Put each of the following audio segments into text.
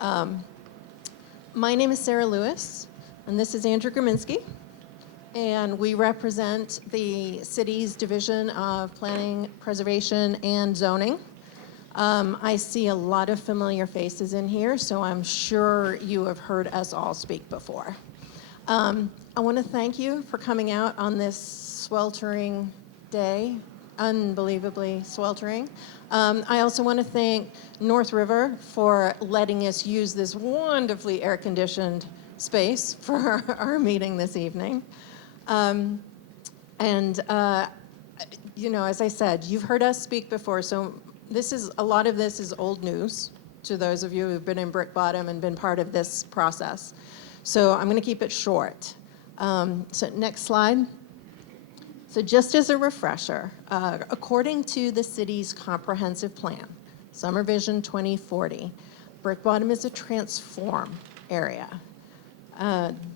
Um, my name is Sarah Lewis, and this is Andrew Graminsky, and we represent the city's Division of Planning, Preservation, and Zoning. I see a lot of familiar faces in here, so I'm sure you have heard us all speak before. I want to thank you for coming out on this sweltering day, unbelievably sweltering. I also want to thank North River for letting us use this wonderfully air-conditioned space for our meeting this evening. You know, as I said, you've heard us speak before, so a lot of this is old news to those of you who've been in Brickbottom and been part of this process. So I'm going to keep it short. So next slide. So just as a refresher, according to the city's comprehensive plan, Summer Vision 2040, Brickbottom is a transform area.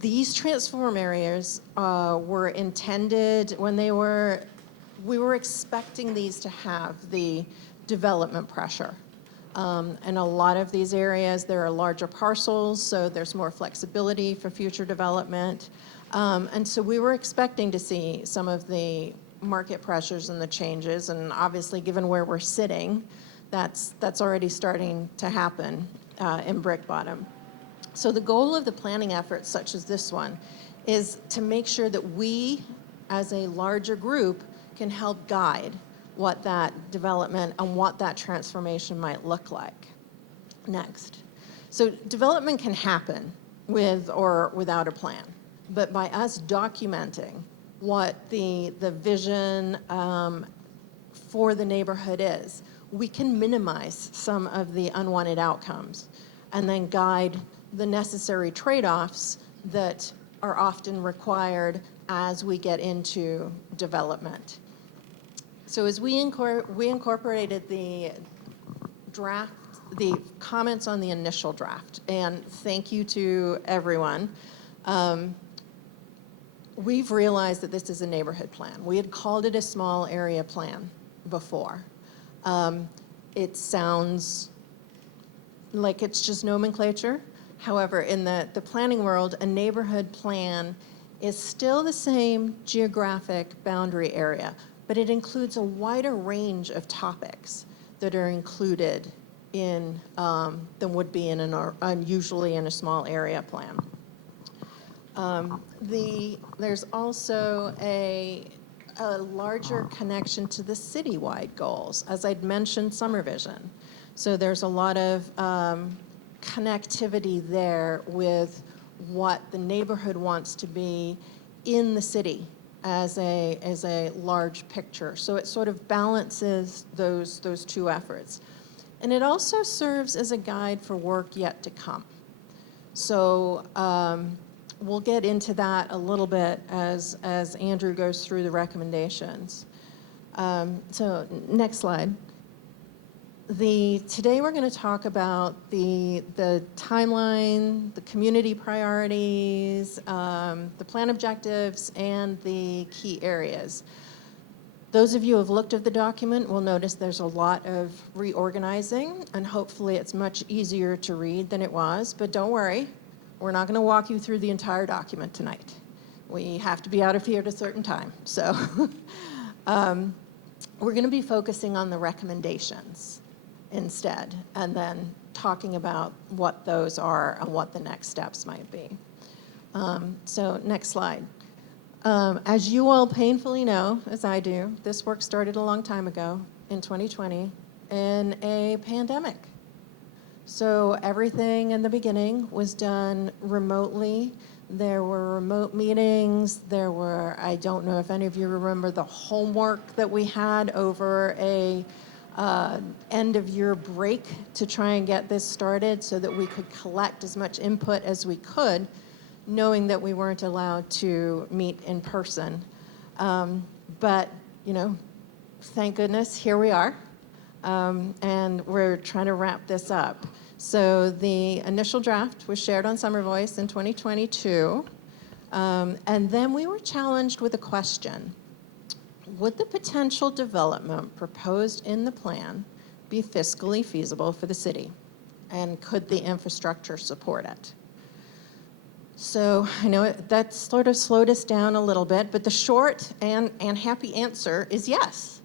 These transform areas were intended when we were expecting these to have the development pressure. In a lot of these areas, there are larger parcels, so there's more flexibility for future development. And so we were expecting to see some of the market pressures and the changes, and obviously, given where we're sitting, that's already starting to happen in Brickbottom. So the goal of the planning efforts, such as this one, is to make sure that we, as a larger group, can help guide what that development and what that transformation might look like. Next. So development can happen with or without a plan, but by us documenting what the vision for the neighborhood is, we can minimize some of the unwanted outcomes and then guide the necessary trade-offs that are often required as we get into development. So as we incorporated the draft, the comments on the initial draft, and thank you to everyone, we've realized that this is a neighborhood plan. We had called it a small area plan before. It sounds like it's just nomenclature. However, in the planning world, a neighborhood plan is still the same geographic boundary area, but it includes a wider range of topics that are included in than would be usually in a small area plan. There's also a larger connection to the citywide goals, as I'd mentioned, Summer Vision. So there's a lot of connectivity there with what the neighborhood wants to be in the city as a large picture. So it sort of balances those two efforts. And it also serves as a guide for work yet to come. So we'll get into that a little bit as Andrew goes through the recommendations. So next slide. Today we're going to talk about the timeline, the community priorities, the plan objectives, and the key areas. Those of you who have looked at the document will notice there's a lot of reorganizing, and hopefully it's much easier to read than it was, but don't worry, we're not going to walk you through the entire document tonight. We have to be out of here at a certain time, so we're going to be focusing on the recommendations instead, and then talking about what those are and what the next steps might be. So next slide. As you all painfully know, as I do, this work started a long time ago in 2020 in a pandemic. So everything in the beginning was done remotely. There were remote meetings. I don't know if any of you remember the homework that we had over a end of year break to try and get this started so that we could collect as much input as we could, knowing that we weren't allowed to meet in person. But, you know, thank goodness, here we are. And we're trying to wrap this up. So the initial draft was shared on Summer Voice in 2022. And then we were challenged with a question. Would the potential development proposed in the plan be fiscally feasible for the city? and could the infrastructure support it? So I know that sort of slowed us down a little bit, but the short and happy answer is yes.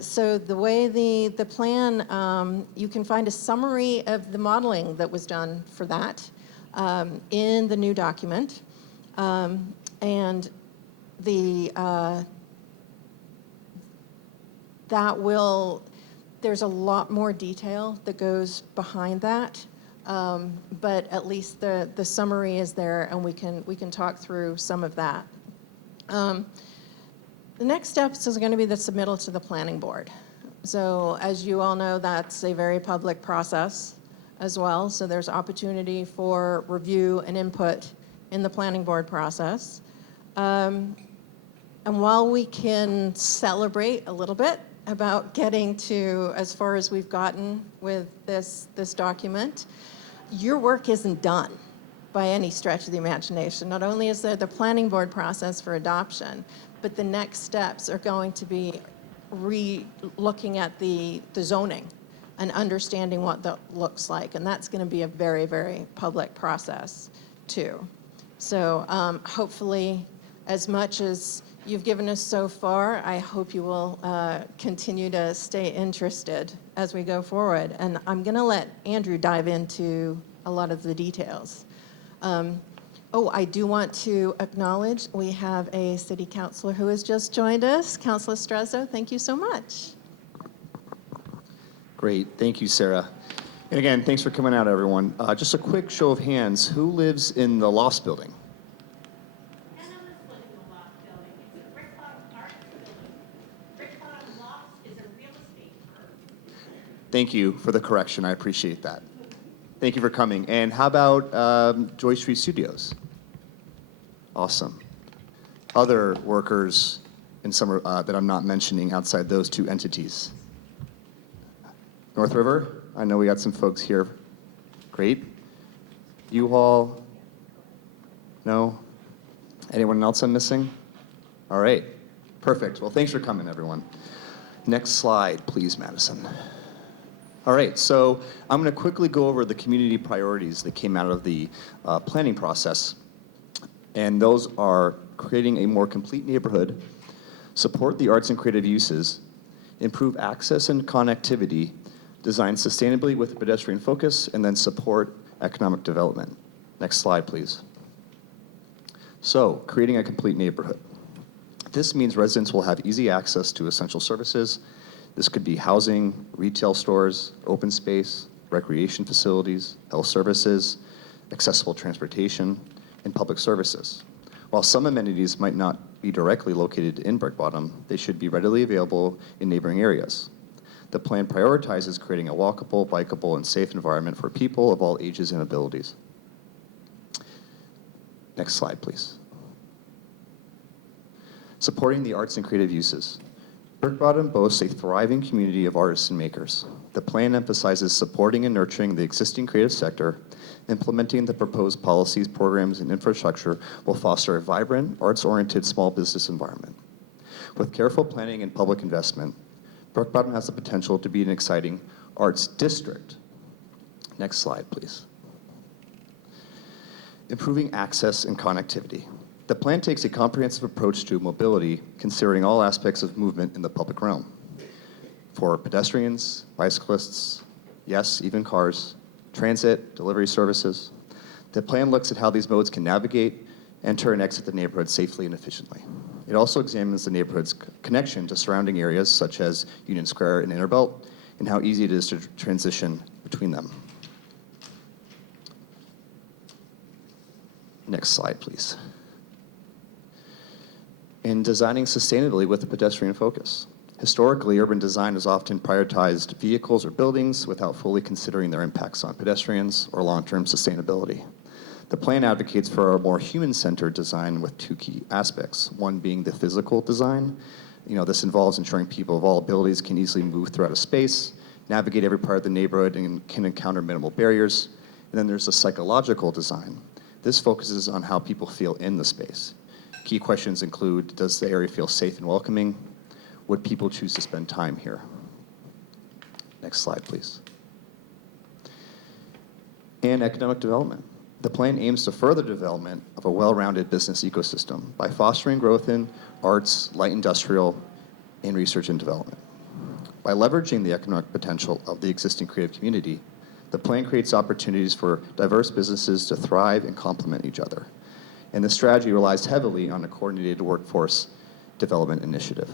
So the way the plan, you can find a summary of the modeling that was done for that in the new document. And there's a lot more detail that goes behind that. But at least the summary is there, and we can talk through some of that. The next steps is going to be the submittal to the planning board. So as you all know, that's a very public process as well. So there's opportunity for review and input in the planning board process. And while we can celebrate a little bit about getting to as far as we've gotten with this document, your work isn't done by any stretch of the imagination. Not only is there the planning board process for adoption, but the next steps are going to be looking at the zoning and understanding what that looks like. And that's going to be a very, very public process too. So hopefully, as much as you've given us so far, I hope you will continue to stay interested as we go forward. And I'm going to let Andrew dive into a lot of the details. I do want to acknowledge we have a city councilor who has just joined us. Councilor Strezzo, thank you so much. Great, thank you, Sarah. And again, thanks for coming out, everyone. Just a quick show of hands, who lives in the Loft Building? None of us live in the Loft Building. It's a Brickbottom Arts Building. Brickbottom Loft is a real estate firm. Thank you for the correction, I appreciate that. Thank you for coming. And how about Joy Street Studios? Awesome. Other workers in summer that I'm not mentioning outside those two entities? North River, I know we got some folks here. Great. U-Haul? No? Anyone else I'm missing? All right, perfect. Well, thanks for coming, everyone. Next slide, please, Madison. All right, so I'm going to quickly go over the community priorities that came out of the planning process. And those are creating a more complete neighborhood, support the arts and creative uses, improve access and connectivity, design sustainably with pedestrian focus, and then support economic development. Next slide, please. So, creating a complete neighborhood. This means residents will have easy access to essential services. This could be housing, retail stores, open space, recreation facilities, health services, accessible transportation, and public services. While some amenities might not be directly located in Brickbottom, they should be readily available in neighboring areas. The plan prioritizes creating a walkable, bikeable, and safe environment for people of all ages and abilities. Next slide, please. Supporting the arts and creative uses. Brickbottom boasts a thriving community of artists and makers. The plan emphasizes supporting and nurturing the existing creative sector. Implementing the proposed policies, programs, and infrastructure will foster a vibrant, arts-oriented small business environment. With careful planning and public investment, Brickbottom has the potential to be an exciting arts district. Next slide, please. Improving access and connectivity. The plan takes a comprehensive approach to mobility, considering all aspects of movement in the public realm. For pedestrians, bicyclists, yes, even cars, transit, delivery services. The plan looks at how these modes can navigate, enter, and exit the neighborhood safely and efficiently. It also examines the neighborhood's connection to surrounding areas such as Union Square and Innerbelt, and how easy it is to transition between them. Next slide, please. In designing sustainably with a pedestrian focus. Historically, urban design has often prioritized vehicles or buildings without fully considering their impacts on pedestrians or long-term sustainability. The plan advocates for a more human-centered design with two key aspects. One being the physical design. This involves ensuring people of all abilities can easily move throughout a space, navigate every part of the neighborhood, and can encounter minimal barriers. And then there's the psychological design. This focuses on how people feel in the space. Key questions include, does the area feel safe and welcoming? Would people choose to spend time here? Next slide, please. And economic development. The plan aims to further development of a well-rounded business ecosystem by fostering growth in arts, light industrial, and research and development. By leveraging the economic potential of the existing creative community, the plan creates opportunities for diverse businesses to thrive and complement each other. And the strategy relies heavily on a coordinated workforce development initiative.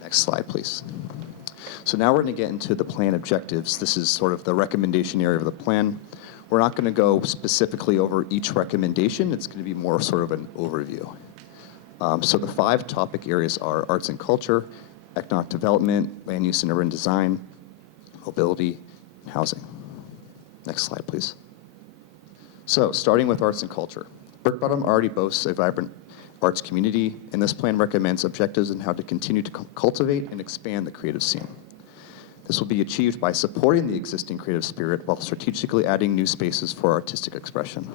Next slide, please. So now we're going to get into the plan objectives. This is sort of the recommendation area of the plan. We're not going to go specifically over each recommendation. It's going to be more sort of an overview. So the 5 topic areas are arts and culture, economic development, land use and urban design, mobility, and housing. Next slide, please. So starting with arts and culture. Brickbottom already boasts a vibrant arts community, and this plan recommends objectives on how to continue to cultivate and expand the creative scene. This will be achieved by supporting the existing creative spirit while strategically adding new spaces for artistic expression.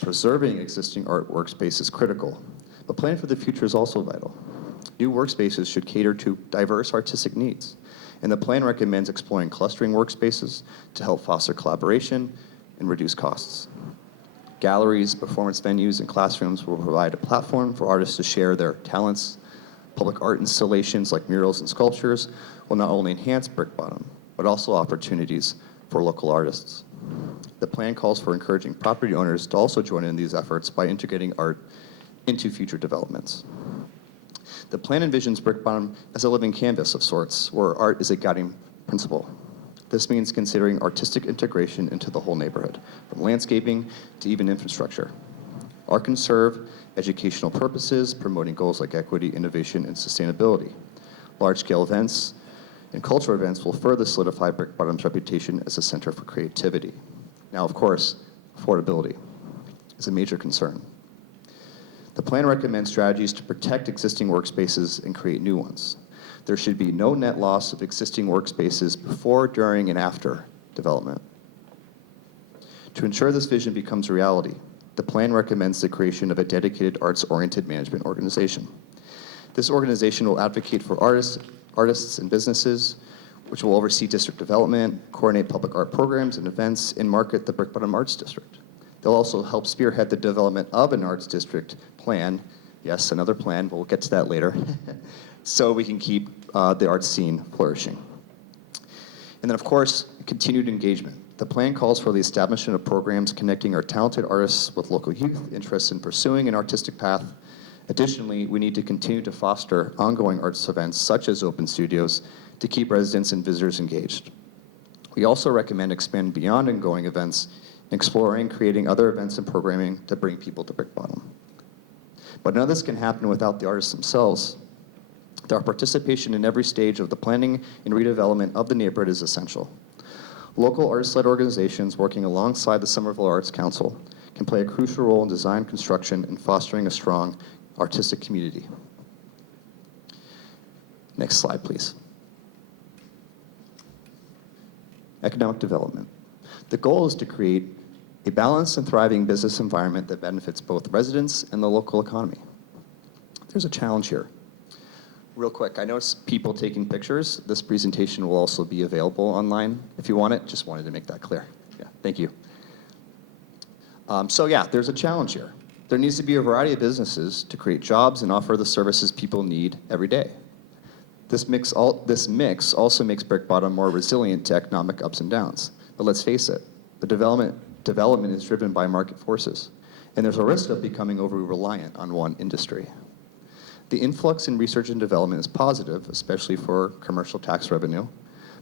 Preserving existing art workspace is critical, but planning for the future is also vital. New workspaces should cater to diverse artistic needs, and the plan recommends exploring clustering workspaces to help foster collaboration and reduce costs. Galleries, performance venues, and classrooms will provide a platform for artists to share their talents. Public art installations like murals and sculptures will not only enhance Brickbottom, but also opportunities for local artists. The plan calls for encouraging property owners to also join in these efforts by integrating art into future developments. The plan envisions Brickbottom as a living canvas of sorts, where art is a guiding principle. This means considering artistic integration into the whole neighborhood, from landscaping to even infrastructure. Art can serve educational purposes, promoting goals like equity, innovation, and sustainability. Large-scale events and cultural events will further solidify Brickbottom's reputation as a center for creativity. Now, of course, affordability is a major concern. The plan recommends strategies to protect existing workspaces and create new ones. There should be no net loss of existing workspaces before, during, and after development. To ensure this vision becomes a reality, the plan recommends the creation of a dedicated arts-oriented management organization. This organization will advocate for artists and businesses, which will oversee district development, coordinate public art programs and events, and market the Brickbottom Arts District. They'll also help spearhead the development of an arts district plan. Yes, another plan, but we'll get to that later. So we can keep the arts scene flourishing. And then, of course, continued engagement. The plan calls for the establishment of programs connecting our talented artists with local youth interested in pursuing an artistic path. Additionally, we need to continue to foster ongoing arts events such as open studios to keep residents and visitors engaged. We also recommend expanding beyond ongoing events, exploring, creating other events and programming to bring people to Brickbottom. But none of this can happen without the artists themselves. Their participation in every stage of the planning and redevelopment of the neighborhood is essential. Local artist-led organizations working alongside the Somerville Arts Council can play a crucial role in design, construction, and fostering a strong artistic community. Next slide, please. Economic development. The goal is to create a balanced and thriving business environment that benefits both residents and the local economy. There's a challenge here. Real quick, I noticed people taking pictures. This presentation will also be available online if you want it. Just wanted to make that clear. Yeah, thank you. So yeah, there's a challenge here. There needs to be a variety of businesses to create jobs and offer the services people need every day. This mix also makes Brickbottom more resilient to economic ups and downs. But let's face it, the development is driven by market forces, and there's a risk of becoming overly reliant on one industry. The influx in research and development is positive, especially for commercial tax revenue,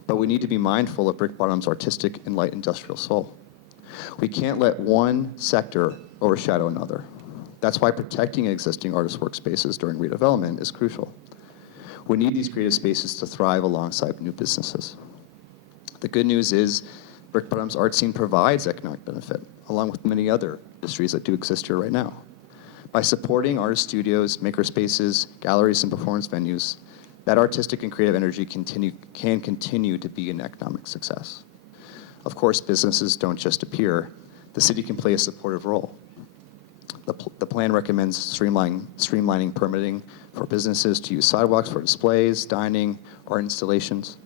but we need to be mindful of Brickbottom's artistic and light industrial soul. We can't let one sector overshadow another. That's why protecting existing artist workspaces during redevelopment is crucial. We need these creative spaces to thrive alongside new businesses. The good news is Brickbottom's art scene provides economic benefit, along with many other industries that do exist here right now. By supporting artist studios, maker spaces, galleries, and performance venues, that artistic and creative energy can continue to be an economic success. Of course, businesses don't just appear. The city can play a supportive role. The plan recommends streamlining permitting for businesses to use sidewalks for displays, dining, art installations.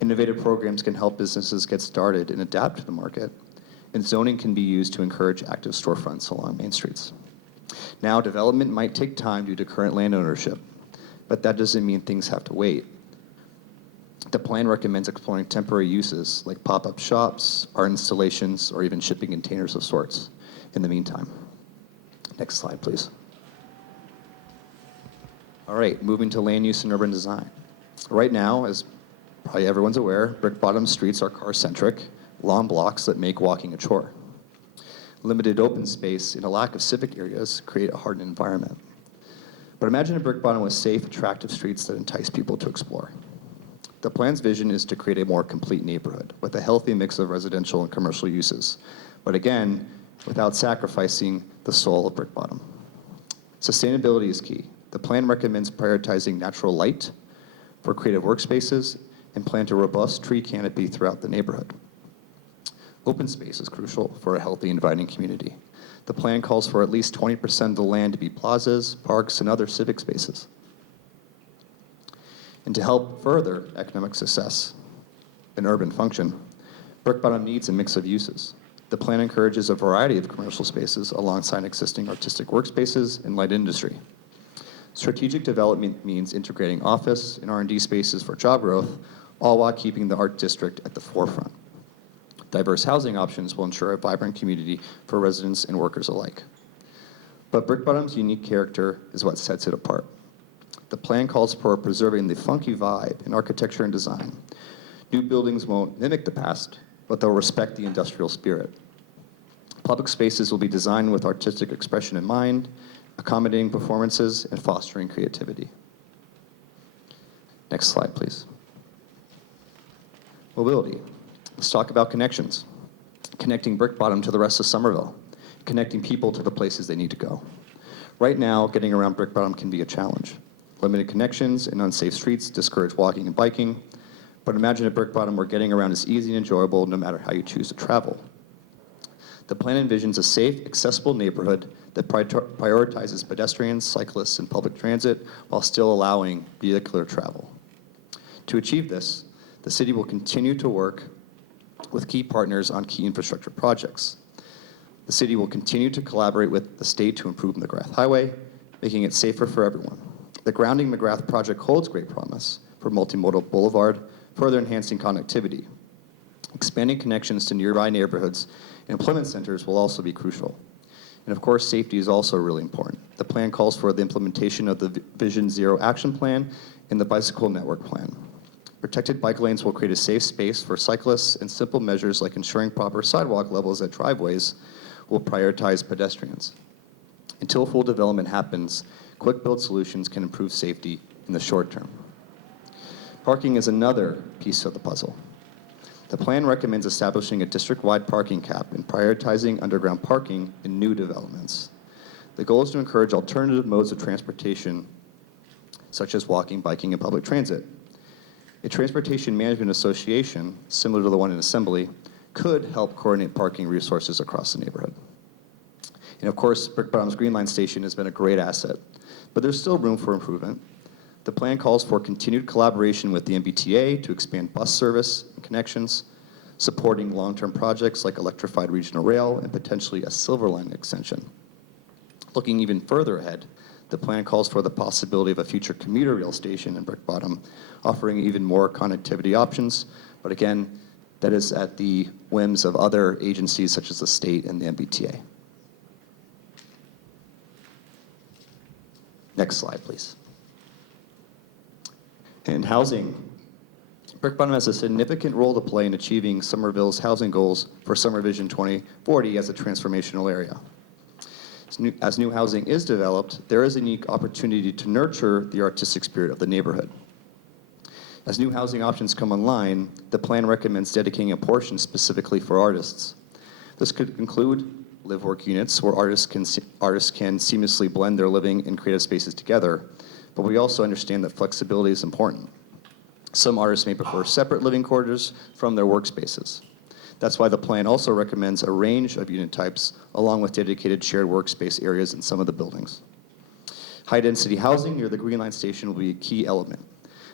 Innovative programs can help businesses get started and adapt to the market, and zoning can be used to encourage active storefronts along main streets. Now, development might take time due to current land ownership, but that doesn't mean things have to wait. The plan recommends exploring temporary uses like pop-up shops, art installations, or even shipping containers of sorts in the meantime. Next slide, please. All right, moving to land use and urban design. Right now, as probably everyone's aware, brick-bottom streets are car-centric, long blocks that make walking a chore. Limited open space and a lack of civic areas create a hardened environment. But imagine a brick-bottom with safe, attractive streets that entice people to explore. The plan's vision is to create a more complete neighborhood with a healthy mix of residential and commercial uses, but again, without sacrificing the soul of brick-bottom. Sustainability is key. The plan recommends prioritizing natural light for creative workspaces and plant a robust tree canopy throughout the neighborhood. Open space is crucial for a healthy, inviting community. The plan calls for at least 20% of the land to be plazas, parks, and other civic spaces. And to help further economic success and urban function, Brickbottom needs a mix of uses. The plan encourages a variety of commercial spaces alongside existing artistic workspaces and light industry. Strategic development means integrating office and R&D spaces for job growth, all while keeping the art district at the forefront. Diverse housing options will ensure a vibrant community for residents and workers alike. But Brickbottom's unique character is what sets it apart. The plan calls for preserving the funky vibe in architecture and design. New buildings won't mimic the past, but they'll respect the industrial spirit. Public spaces will be designed with artistic expression in mind, accommodating performances and fostering creativity. Next slide, please. Mobility. Let's talk about connections. Connecting Brickbottom to the rest of Somerville, connecting people to the places they need to go. Right now, getting around Brickbottom can be a challenge. Limited connections and unsafe streets discourage walking and biking, but imagine at Brickbottom where getting around is easy and enjoyable no matter how you choose to travel. The plan envisions a safe, accessible neighborhood that prioritizes pedestrians, cyclists, and public transit while still allowing vehicular travel. To achieve this, the city will continue to work with key partners on key infrastructure projects. The city will continue to collaborate with the state to improve McGrath Highway, making it safer for everyone. The Grounding McGrath project holds great promise for multimodal boulevard, further enhancing connectivity. Expanding connections to nearby neighborhoods and employment centers will also be crucial. And of course, safety is also really important. The plan calls for the implementation of the Vision Zero Action Plan and the Bicycle Network Plan. Protected bike lanes will create a safe space for cyclists, and simple measures like ensuring proper sidewalk levels at driveways will prioritize pedestrians. Until full development happens, quick build solutions can improve safety in the short term. Parking is another piece of the puzzle. The plan recommends establishing a district-wide parking cap and prioritizing underground parking in new developments. The goal is to encourage alternative modes of transportation, such as walking, biking, and public transit. A transportation management association, similar to the one in Assembly, could help coordinate parking resources across the neighborhood. And of course, Brickbottom's Green Line station has been a great asset, but there's still room for improvement. The plan calls for continued collaboration with the MBTA to expand bus service and connections, supporting long-term projects like electrified regional rail and potentially a Silver Line extension. Looking even further ahead, the plan calls for the possibility of a future commuter rail station in Brickbottom, offering even more connectivity options, but again, that is at the whims of other agencies such as the state and the MBTA. Next slide, please. And housing. Brickbottom has a significant role to play in achieving Somerville's housing goals for Summer Vision 2040 as a transformational area. As new housing is developed, there is a unique opportunity to nurture the artistic spirit of the neighborhood. As new housing options come online, the plan recommends dedicating a portion specifically for artists. This could include live-work units where artists can seamlessly blend their living and creative spaces together, but we also understand that flexibility is important. Some artists may prefer separate living quarters from their workspaces. That's why the plan also recommends a range of unit types along with dedicated shared workspace areas in some of the buildings. High-density housing near the Green Line station will be a key element.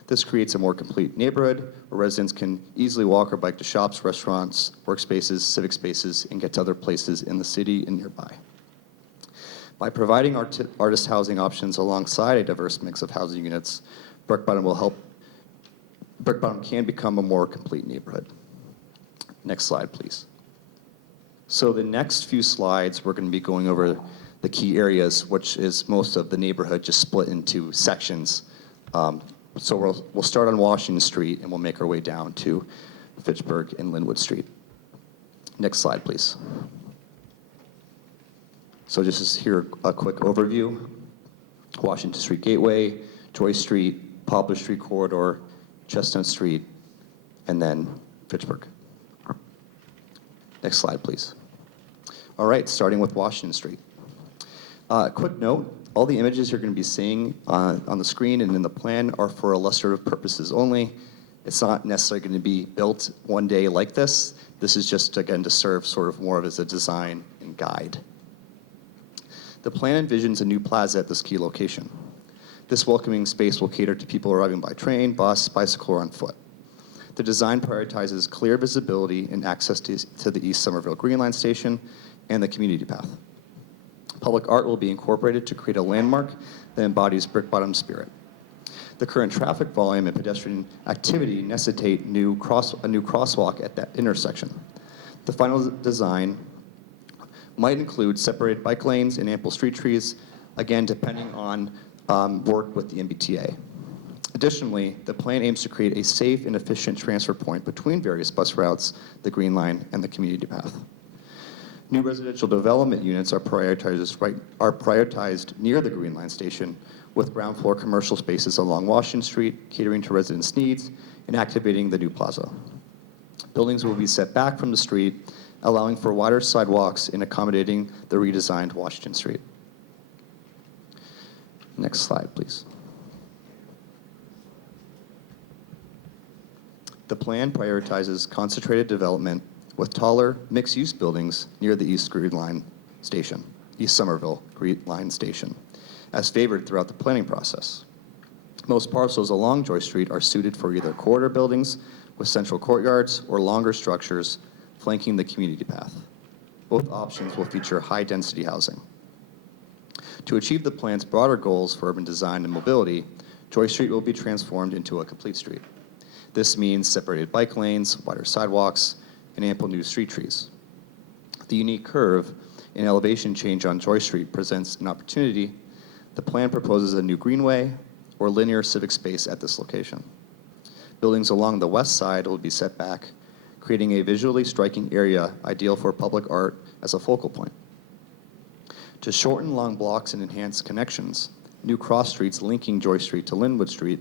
This creates a more complete neighborhood where residents can easily walk or bike to shops, restaurants, workspaces, civic spaces, and get to other places in the city and nearby. By providing artist housing options alongside a diverse mix of housing units, Brickbottom can become a more complete neighborhood. Next slide, please. So the next few slides, we're going to be going over the key areas, which is most of the neighborhood just split into sections. So we'll start on Washington Street and we'll make our way down to Fitchburg and Linwood Street. Next slide, please. So just here a quick overview. Washington Street Gateway, Joyce Street, Poplar Street Corridor, Chestnut Street, and then Fitchburg. Next slide, please. All right, starting with Washington Street. Quick note, all the images you're going to be seeing on the screen and in the plan are for illustrative purposes only. It's not necessarily going to be built one day like this. This is just, again, to serve sort of more of as a design and guide. The plan envisions a new plaza at this key location. This welcoming space will cater to people arriving by train, bus, bicycle, or on foot. The design prioritizes clear visibility and access to the East Somerville Green Line station and the community path. Public art will be incorporated to create a landmark that embodies Brickbottom's spirit. The current traffic volume and pedestrian activity necessitate a new crosswalk at that intersection. The final design might include separated bike lanes and ample street trees, again, depending on work with the MBTA. Additionally, the plan aims to create a safe and efficient transfer point between various bus routes, the Green Line, and the community path. New residential development units are prioritized near the Green Line station, with ground floor commercial spaces along Washington Street, catering to residents' needs and activating the new plaza. Buildings will be set back from the street, allowing for wider sidewalks and accommodating the redesigned Washington Street. Next slide, please. The plan prioritizes concentrated development with taller, mixed-use buildings near the East Green Line station, East Somerville Green Line station, as favored throughout the planning process. Most parcels along Joyce Street are suited for either corridor buildings with central courtyards or longer structures flanking the community path. Both options will feature high-density housing. To achieve the plan's broader goals for urban design and mobility, Joyce Street will be transformed into a complete street. This means separated bike lanes, wider sidewalks, and ample new street trees. The unique curve and elevation change on Joyce Street presents an opportunity. The plan proposes a new greenway or linear civic space at this location. Buildings along the west side will be set back, creating a visually striking area ideal for public art as a focal point. To shorten long blocks and enhance connections, new cross streets linking Joyce Street to Linwood Street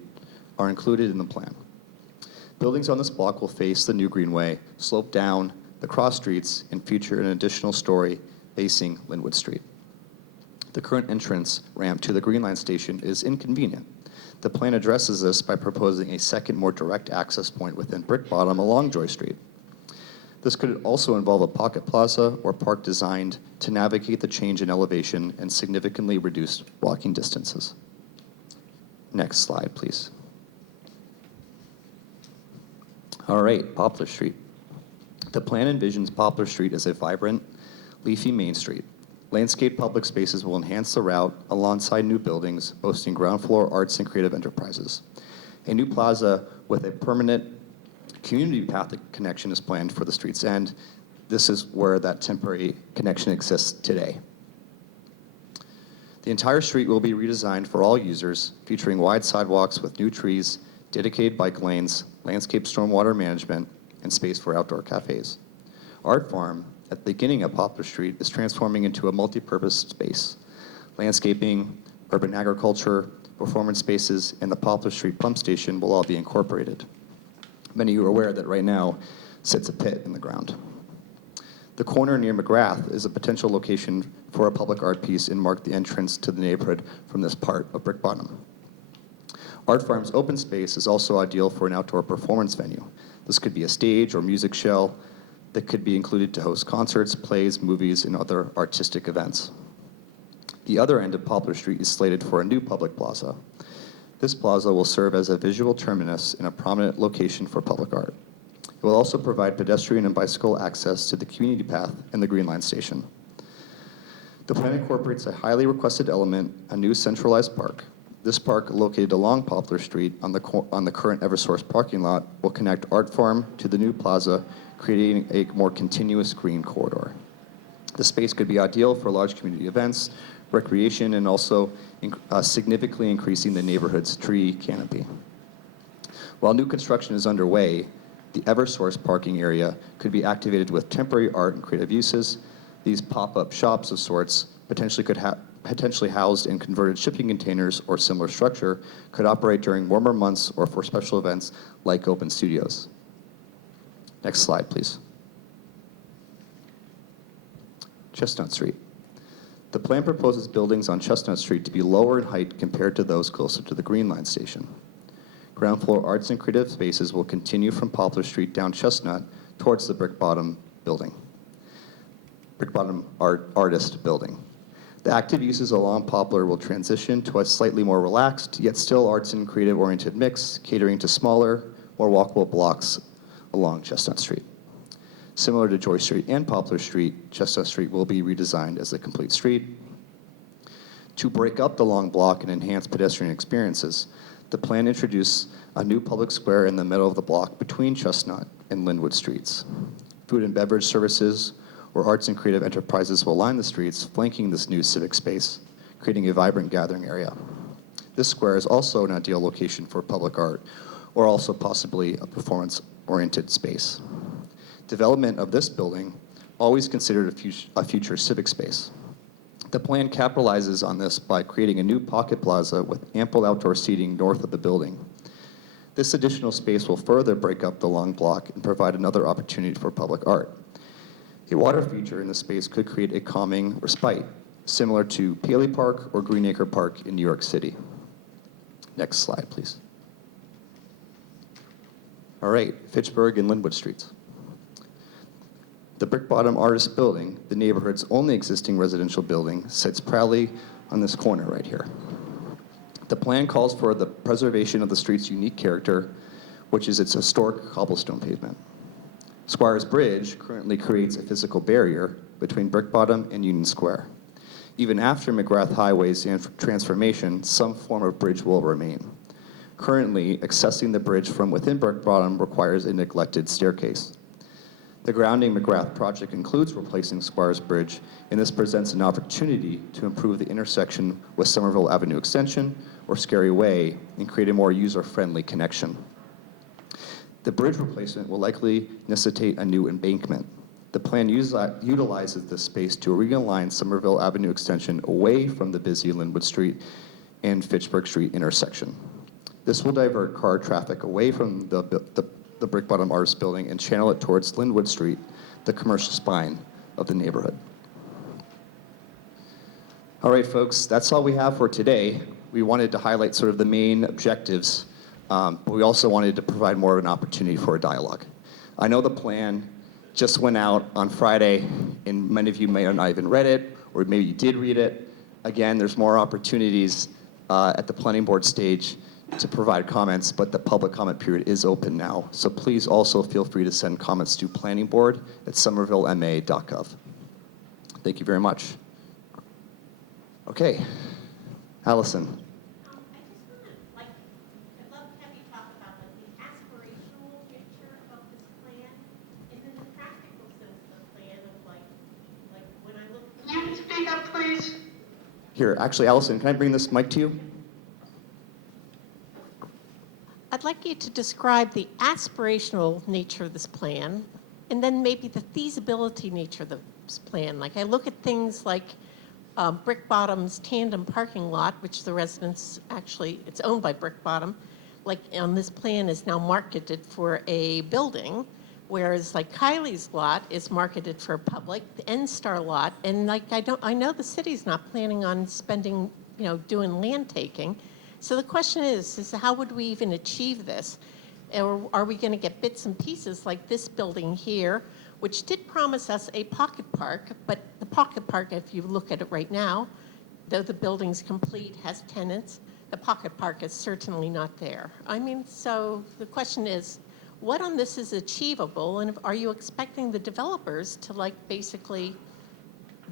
are included in the plan. Buildings on this block will face the new greenway, slope down the cross streets, and feature an additional story facing Linwood Street. The current entrance ramp to the Green Line station is inconvenient. The plan addresses this by proposing a second, more direct access point within Brickbottom along Joyce Street. This could also involve a pocket plaza or park designed to navigate the change in elevation and significantly reduce walking distances. Next slide, please. All right, Poplar Street. The plan envisions Poplar Street as a vibrant, leafy main street. Landscaped public spaces will enhance the route alongside new buildings, boasting ground floor arts and creative enterprises. A new plaza with a permanent community path connection is planned for the street's end. This is where that temporary connection exists today. The entire street will be redesigned for all users, featuring wide sidewalks with new trees, dedicated bike lanes, landscape stormwater management, and space for outdoor cafes. Art Farm, at the beginning of Poplar Street, is transforming into a multi-purpose space. Landscaping, urban agriculture, performance spaces, and the Poplar Street pump station will all be incorporated. Many of you are aware that right now sits a pit in the ground. The corner near McGrath is a potential location for a public art piece and mark the entrance to the neighborhood from this part of Brickbottom. Art Farm's open space is also ideal for an outdoor performance venue. This could be a stage or music show that could be included to host concerts, plays, movies, and other artistic events. The other end of Poplar Street is slated for a new public plaza. This plaza will serve as a visual terminus in a prominent location for public art. It will also provide pedestrian and bicycle access to the community path and the Green Line station. The plan incorporates a highly requested element, a new centralized park. This park, located along Poplar Street on the current Eversource parking lot, will connect Art Farm to the new plaza, creating a more continuous green corridor. The space could be ideal for large community events, recreation, and also significantly increasing the neighborhood's tree canopy. While new construction is underway, the Eversource parking area could be activated with temporary art and creative uses. These pop-up shops of sorts, potentially housed in converted shipping containers or similar structure, could operate during warmer months or for special events like open studios. Next slide, please. Chestnut Street. The plan proposes buildings on Chestnut Street to be lower in height compared to those closer to the Green Line station. Ground floor arts and creative spaces will continue from Poplar Street down Chestnut towards the Brickbottom building. Brickbottom Artist Building. The active uses along Poplar will transition to a slightly more relaxed, yet still arts and creative-oriented mix, catering to smaller, more walkable blocks along Chestnut Street. Similar to Joy Street and Poplar Street, Chestnut Street will be redesigned as a complete street. To break up the long block and enhance pedestrian experiences, the plan introduced a new public square in the middle of the block between Chestnut and Linwood Streets. Food and beverage services or arts and creative enterprises will line the streets, flanking this new civic space, creating a vibrant gathering area. This square is also an ideal location for public art, or also possibly a performance-oriented space. Development of this building, always considered a future civic space. The plan capitalizes on this by creating a new pocket plaza with ample outdoor seating north of the building. This additional space will further break up the long block and provide another opportunity for public art. A water feature in the space could create a calming respite, similar to Paley Park or Greenacre Park in New York City. Next slide, please. All right, Fitchburg and Linwood Streets. The Brickbottom Artist Building, the neighborhood's only existing residential building, sits proudly on this corner right here. The plan calls for the preservation of the street's unique character, which is its historic cobblestone pavement. Squires Bridge currently creates a physical barrier between Brickbottom and Union Square. Even after McGrath Highway's transformation, some form of bridge will remain. Currently, accessing the bridge from within Brickbottom requires a neglected staircase. The Grounding McGrath project includes replacing Squires Bridge, and this presents an opportunity to improve the intersection with Somerville Avenue Extension or Scary Way and create a more user-friendly connection. The bridge replacement will likely necessitate a new embankment. The plan utilizes this space to realign Somerville Avenue Extension away from the busy Linwood Street and Fitchburg Street intersection. This will divert car traffic away from the Brickbottom Artist Building and channel it towards Linwood Street, the commercial spine of the neighborhood. All right, folks, that's all we have for today. We wanted to highlight sort of the main objectives, but we also wanted to provide more of an opportunity for a dialogue. I know the plan just went out on Friday, and many of you may have not even read it, or maybe you did read it. Again, there's more opportunities at the planning board stage to provide comments, but the public comment period is open now. So please also feel free to send comments to planningboard@somervillema.gov. Thank you very much. Okay, Allison. I just want to, I'd love to have you talk about the aspirational picture of this plan, and then the practical sense of the plan of when I look. Can you speak up, please? Here, actually, Allison, can I bring this mic to you? I'd like you to describe the aspirational nature of this plan, and then maybe the feasibility nature of this plan. Like I look at things like Brickbottom's tandem parking lot, which the residents actually, it's owned by Brickbottom, like on this plan is now marketed for a building, whereas like Kylie's lot is marketed for public, the N-Star lot, and like I know the city's not planning on spending, doing land taking. So the question is how would we even achieve this? Or are we going to get bits and pieces like this building here, which did promise us a pocket park, but the pocket park, if you look at it right now, though the building's complete, has tenants, the pocket park is certainly not there. I mean, so the question is, what on this is achievable, and are you expecting the developers to like basically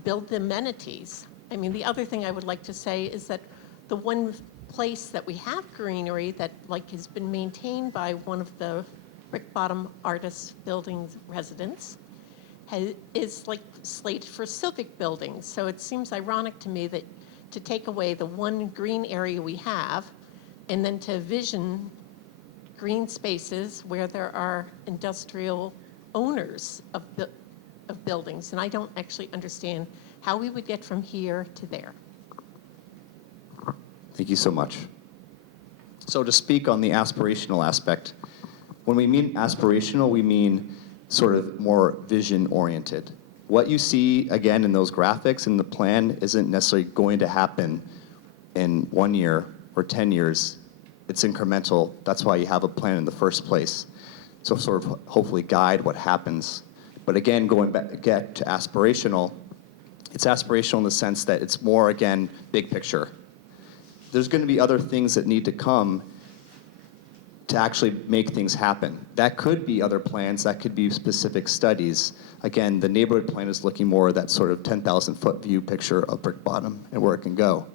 build the amenities? I mean, the other thing I would like to say is that the one place that we have greenery that like has been maintained by one of the Brickbottom Artists Buildings residents is like slated for civic buildings. So it seems ironic to me that to take away the one green area we have and then to vision green spaces where there are industrial owners of buildings. And I don't actually understand how we would get from here to there. Thank you so much. So to speak on the aspirational aspect, when we mean aspirational, we mean sort of more vision-oriented. What you see, again, in those graphics in the plan isn't necessarily going to happen in 1 year or 10 years. It's incremental. That's why you have a plan in the first place. So sort of hopefully guide what happens. But again, going back again to aspirational, it's aspirational in the sense that it's more, again, big picture. There's going to be other things that need to come to actually make things happen. That could be other plans, that could be specific studies. Again, the neighborhood plan is looking more at that sort of 10,000-foot view picture of Brickbottom and where it can go.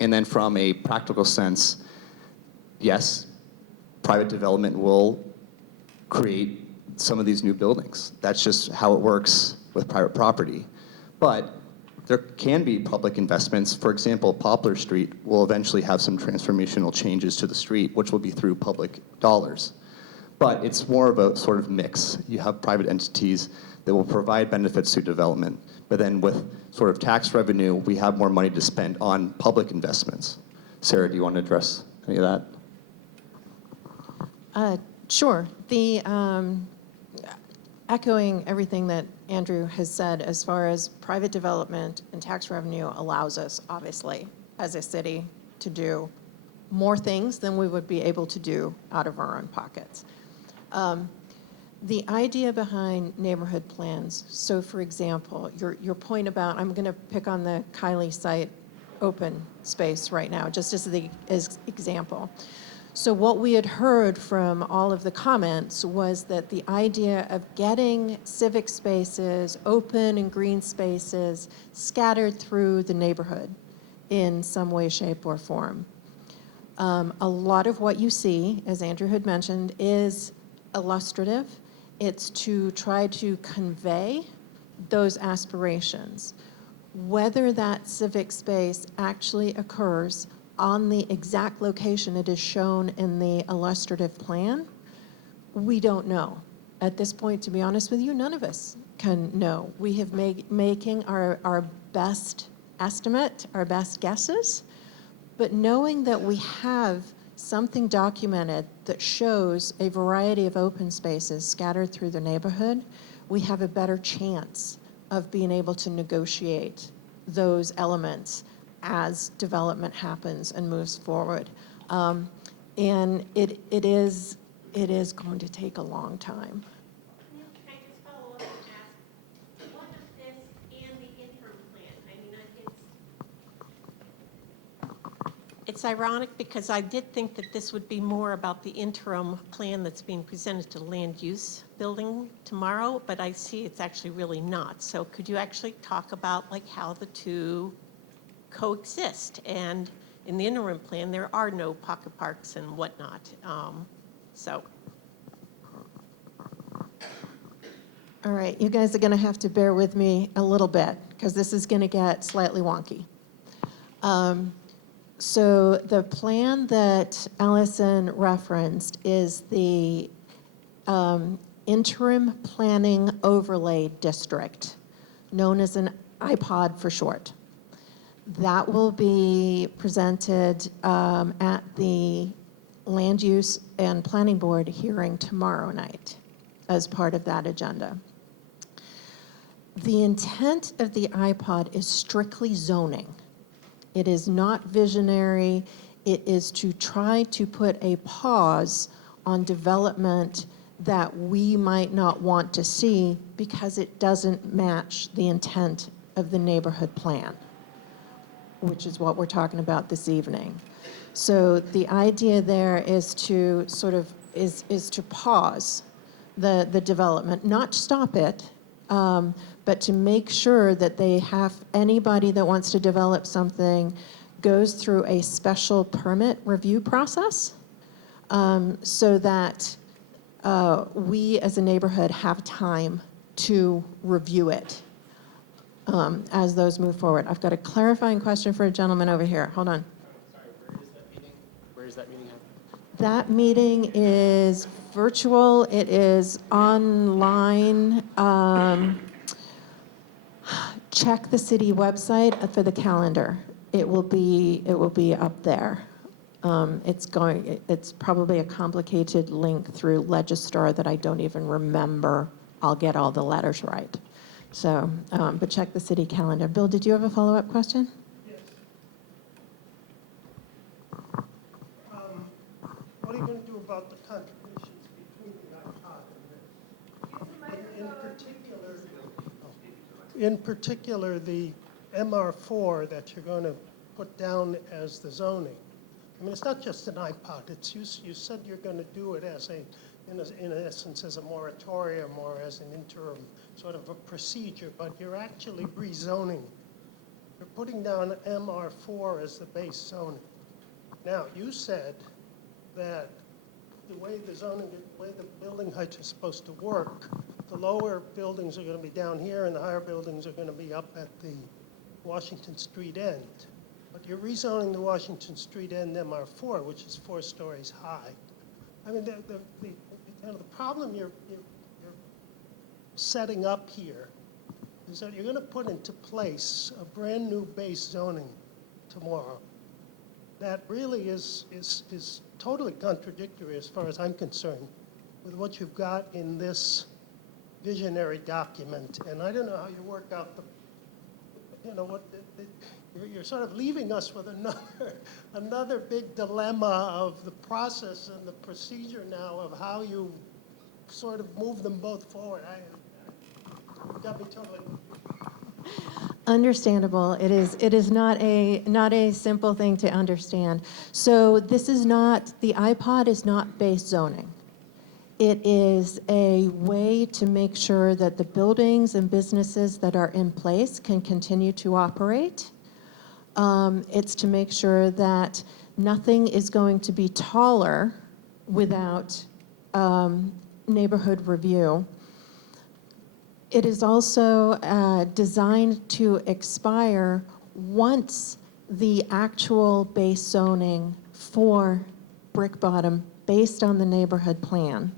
And then from a practical sense, yes, private development will create some of these new buildings. That's just how it works with private property. But there can be public investments. For example, Poplar Street will eventually have some transformational changes to the street, which will be through public dollars. But it's more of a sort of mix. You have private entities that will provide benefits to development, but then with sort of tax revenue, we have more money to spend on public investments. Sarah, do you want to address any of that? Sure. Echoing everything that Andrew has said as far as private development and tax revenue allows us, obviously, as a city to do more things than we would be able to do out of our own pockets. The idea behind neighborhood plans, so for example, your point about, I'm going to pick on the Kylie site open space right now, just as example. So what we had heard from all of the comments was that the idea of getting civic spaces, open and green spaces, scattered through the neighborhood in some way, shape, or form. A lot of what you see, as Andrew had mentioned, is illustrative. It's to try to convey those aspirations. Whether that civic space actually occurs on the exact location it is shown in the illustrative plan, we don't know. At this point, to be honest with you, none of us can know. We have making our best estimate, our best guesses, but knowing that we have something documented that shows a variety of open spaces scattered through the neighborhood, we have a better chance of being able to negotiate those elements as development happens and moves forward. And it is going to take a long time. Can I just follow up and ask, what of this and the interim plan? I mean, It's ironic because I did think that this would be more about the interim plan that's being presented to land use building tomorrow, but I see it's actually really not. So could you actually talk about like how the two coexist? And in the interim plan, there are no pocket parks and whatnot. All right, you guys are going to have to bear with me a little bit because this is going to get slightly wonky. So the plan that Allison referenced is the interim planning overlay district, known as an iPod for short. That will be presented at the Land Use and Planning Board hearing tomorrow night as part of that agenda. The intent of the iPod is strictly zoning. It is not visionary. It is to try to put a pause on development that we might not want to see because it doesn't match the intent of the neighborhood plan. which is what we're talking about this evening. So the idea there is to sort of, is to pause the development, not stop it, but to make sure that they have, anybody that wants to develop something goes through a special permit review process, so that we as a neighborhood have time to review it as those move forward. I've got a clarifying question for a gentleman over here. Hold on. Sorry, where is that meeting? Where is that meeting happening? That meeting is virtual. It is online. Check the city website for the calendar. It will be up there. It's probably a complicated link through Legistar that I don't even remember. I'll get all the letters right. So, but check the city calendar. Bill, did you have a follow-up question? Yes. What are you going to do about the contributions between the iPod and this? In particular, the MR4 that you're going to put down as the zoning. I mean, it's not just an iPod. It's you said you're going to do it as in essence, as a moratorium or as an interim sort of a procedure, but you're actually rezoning. You're putting down MR4 as the base zoning. Now, you said that the way the building heights are supposed to work, the lower buildings are going to be down here and the higher buildings are going to be up at the Washington Street end. But you're rezoning the Washington Street end MR4, which is 4 stories high. I mean, the problem you're setting up here is that you're going to put into place a brand new base zoning tomorrow that really is totally contradictory, as far as I'm concerned, with what you've got in this visionary document. And I don't know how you work out you're sort of leaving us with another big dilemma of the process and the procedure now of how you sort of move them both forward. You got me totally. Understandable. It is not a simple thing to understand. So this is not, the iPod is not base zoning. It is a way to make sure that the buildings and businesses that are in place can continue to operate. It's to make sure that nothing is going to be taller without neighborhood review. It is also designed to expire once the actual base zoning for Brickbottom, based on the neighborhood plan,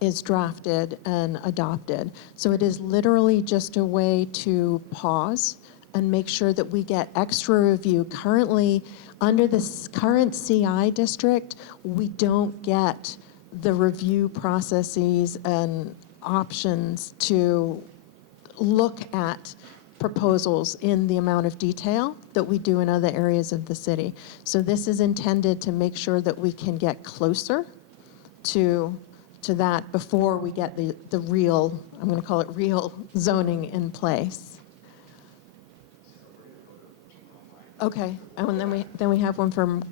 is drafted and adopted. So it is literally just a way to pause and make sure that we get extra review. Currently, under the current CI district, we don't get the review processes and options to look at proposals in the amount of detail that we do in other areas of the city. So this is intended to make sure that we can get closer to that before we get the real, I'm going to call it real zoning in place. Okay, and then we have one from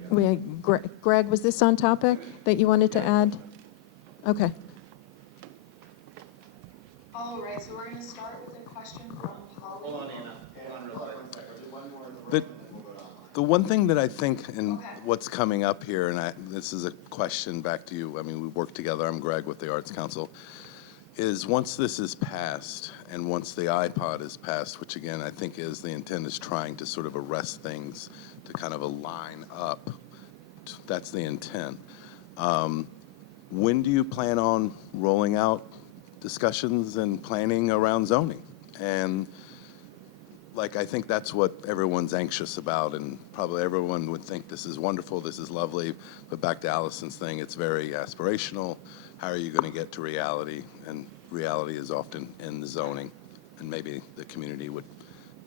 Greg. Was this on topic that you wanted to add? Okay. All right, so we're going to start with a question from Holly. Hold on, Anna. Hold on real quick. The one thing that I think, and what's coming up here, and this is a question back to you. I mean, we work together. I'm Greg with the Arts Council. Is once this is passed, and once the iPod is passed, which again I think is the intent, is trying to sort of arrest things to kind of align up. That's the intent. When do you plan on rolling out discussions and planning around zoning? And like, I think that's what everyone's anxious about, and probably everyone would think this is wonderful, this is lovely, but back to Allison's thing, it's very aspirational. How are you going to get to reality? And reality is often in the zoning, and maybe the community would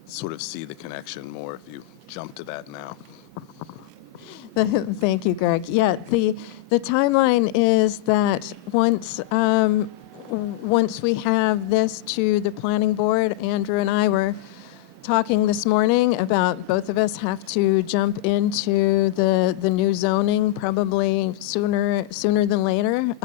sort of see the connection more if you jump to that now. Thank you, Greg. Yeah, the timeline is that once we have this to the planning board, Andrew and I were talking this morning about both of us have to jump into the new zoning probably sooner than later.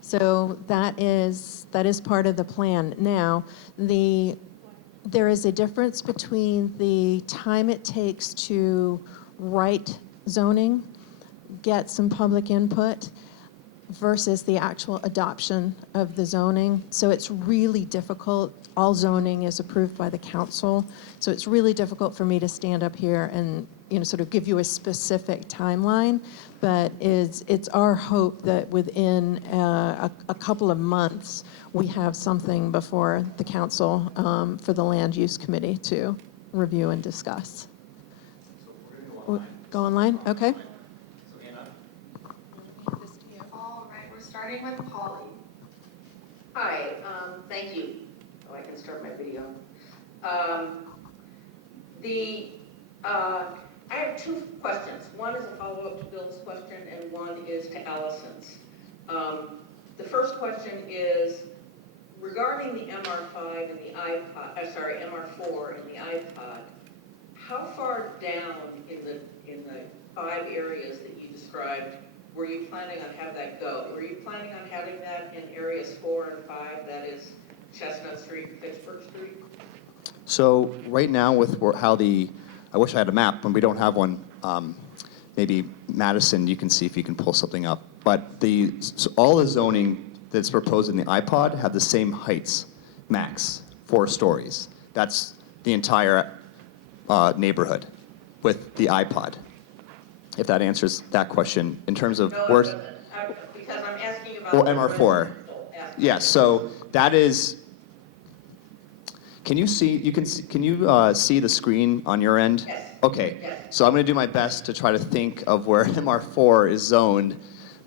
So that is part of the plan. Now, there is a difference between the time it takes to write zoning, get some public input, versus the actual adoption of the zoning. So it's really difficult. All zoning is approved by the council. So it's really difficult for me to stand up here and sort of give you a specific timeline. But it's our hope that within a couple of months, we have something before the council for the land use committee to review and discuss. Go online? Okay. All right, we're starting with Polly. Hi, thank you. Oh, I can start my video. I have two questions. One is a follow-up to Bill's question, and one is to Allison's. The first question is regarding the MR5 and the iPod. MR4 and the iPod. How far down in the 5 areas that you described were you planning on having that go? Were you planning on having that in areas 4 and 5, that is Chestnut Street and Pittsburgh Street? So right now with I wish I had a map, but we don't have one. Maybe Madison, you can see if you can pull something up. But all the zoning that's proposed in the iPod have the same heights, max, 4 stories. That's the entire neighborhood with the iPod. If that answers that question in terms of No, where. it doesn't. Because I'm asking about Well, the MR4. residential aspect. Yeah, so that is. Can you see? Can you see the screen on your end? Yes. Okay. Yes. So I'm going to do my best to try to think of where MR4 is zoned,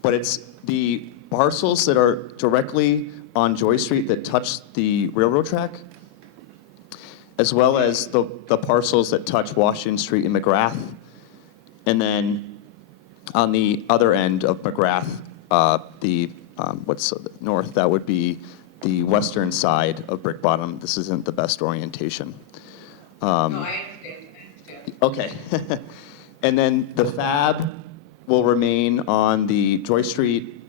but it's the parcels that are directly on Joy Street that touch the railroad track, as well as the parcels that touch Washington Street and McGrath, and then on the other end of McGrath, what's the north? That would be the western side of Brickbottom. This isn't the best orientation. No, I understand. Okay. And then the fab will remain on the Joy Street,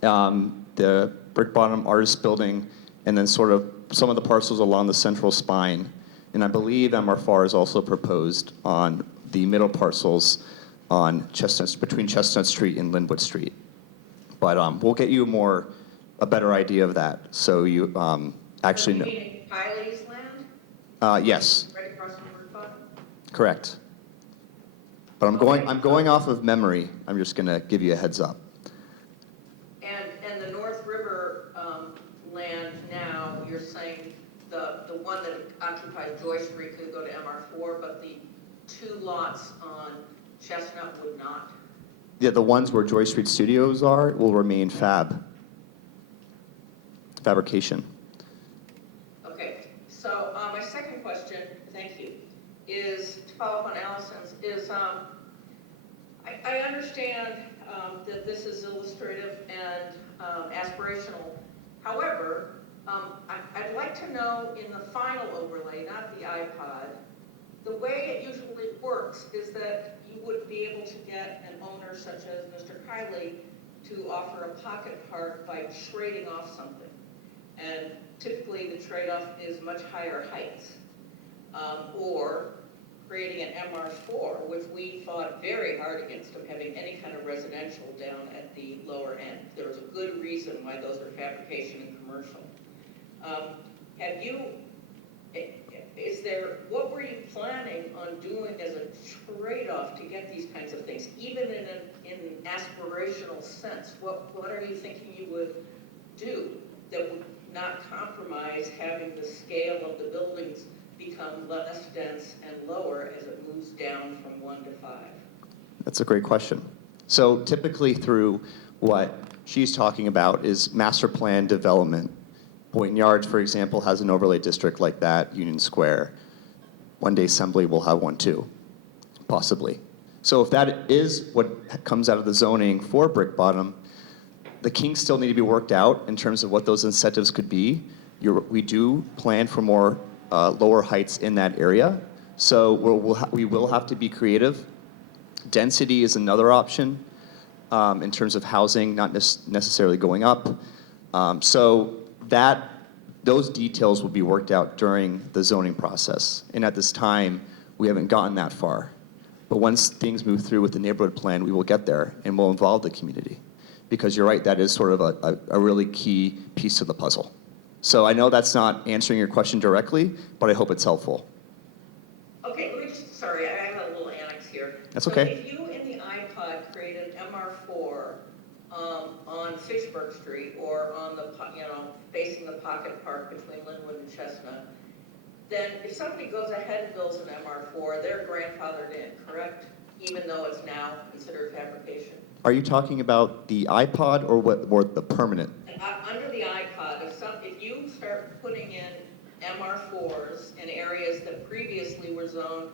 the Brickbottom Artist Building, and then sort of some of the parcels along the central spine. And I believe MR4 is also proposed on the middle parcels on between Chestnut Street and Linwood Street. But we'll get you a better idea of that, so you actually know. Meaning Kylie's land? Yes, Right across from Brickbottom? correct. But I'm going off of memory. I'm just going to give you a heads up. And the North River land now, you're saying the one that occupies Joy Street could go to MR4, but the 2 lots on Chestnut would not? Yeah, the ones where Joy Street Studios are will remain fabrication. Okay, so my second question, thank you, is to follow up on Allison's, is I understand that this is illustrative and aspirational. However, I'd like to know in the final overlay, not the iPod, the way it usually works is that you would be able to get an owner such as Mr. Kylie to offer a pocket park by trading off something. And typically the trade-off is much higher heights. Or creating an MR4, which we fought very hard against them having any kind of residential down at the lower end. There was a good reason why those are fabrication and commercial. What were you planning on doing as a trade-off to get these kinds of things, even in an aspirational sense? What are you thinking you would do that would not compromise having the scale of the buildings become less dense and lower as it moves down from 1 to 5? That's a great question. So typically through what she's talking about is master plan development. Boynton Yards, for example, has an overlay district like that, Union Square. One day Assembly will have one too, possibly. So if that is what comes out of the zoning for Brickbottom, the kinks still need to be worked out in terms of what those incentives could be. We do plan for more lower heights in that area. So we will have to be creative. Density is another option in terms of housing, not necessarily going up. So those details will be worked out during the zoning process. And at this time, we haven't gotten that far. But once things move through with the neighborhood plan, we will get there and we'll involve the community. Because you're right, that is sort of a really key piece of the puzzle. So I know that's not answering your question directly, but I hope it's helpful. Okay, let me just, sorry, I have a little annex here. That's okay. So if you in the iPod created MR4 on Fitchburg Street or on the, facing the Pocket Park between Linwood and Chestnut, then if somebody goes ahead and builds an MR4, they're grandfathered in, correct? Even though it's now considered fabrication? Are you talking about the iPod or the permanent? Under the iPod, if you start putting in MR4s in areas that previously were zoned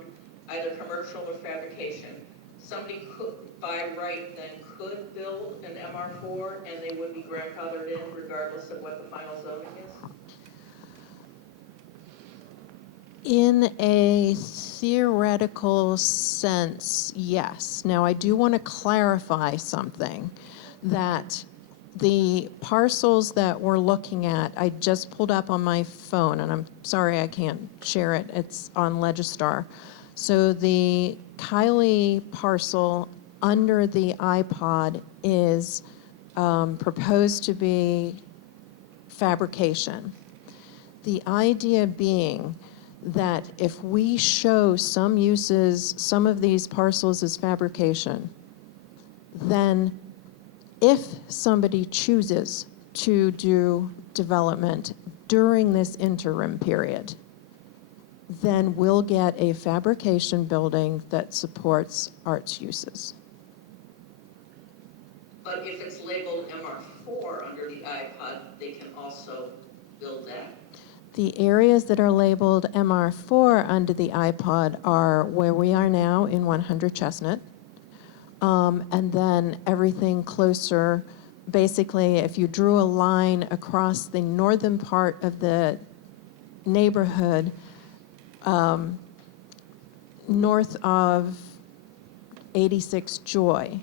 either commercial or fabrication, somebody could, by right, then could build an MR4 and they would be grandfathered in regardless of what the final zoning is? In a theoretical sense, yes. Now, I do want to clarify something, that the parcels that we're looking at, I just pulled up on my phone, and I'm sorry I can't share it. It's on Legistar. So the Kylie parcel under the iPod is proposed to be fabrication. The idea being that if we show some uses, some of these parcels as fabrication, then if somebody chooses to do development during this interim period, then we'll get a fabrication building that supports arts uses. But if it's labeled MR4 under the iPod, they can also build that? The areas that are labeled MR4 under the iPod are where we are now in 100 Chestnut. And then everything closer, basically, if you drew a line across the northern part of the neighborhood, north of 86 Joy,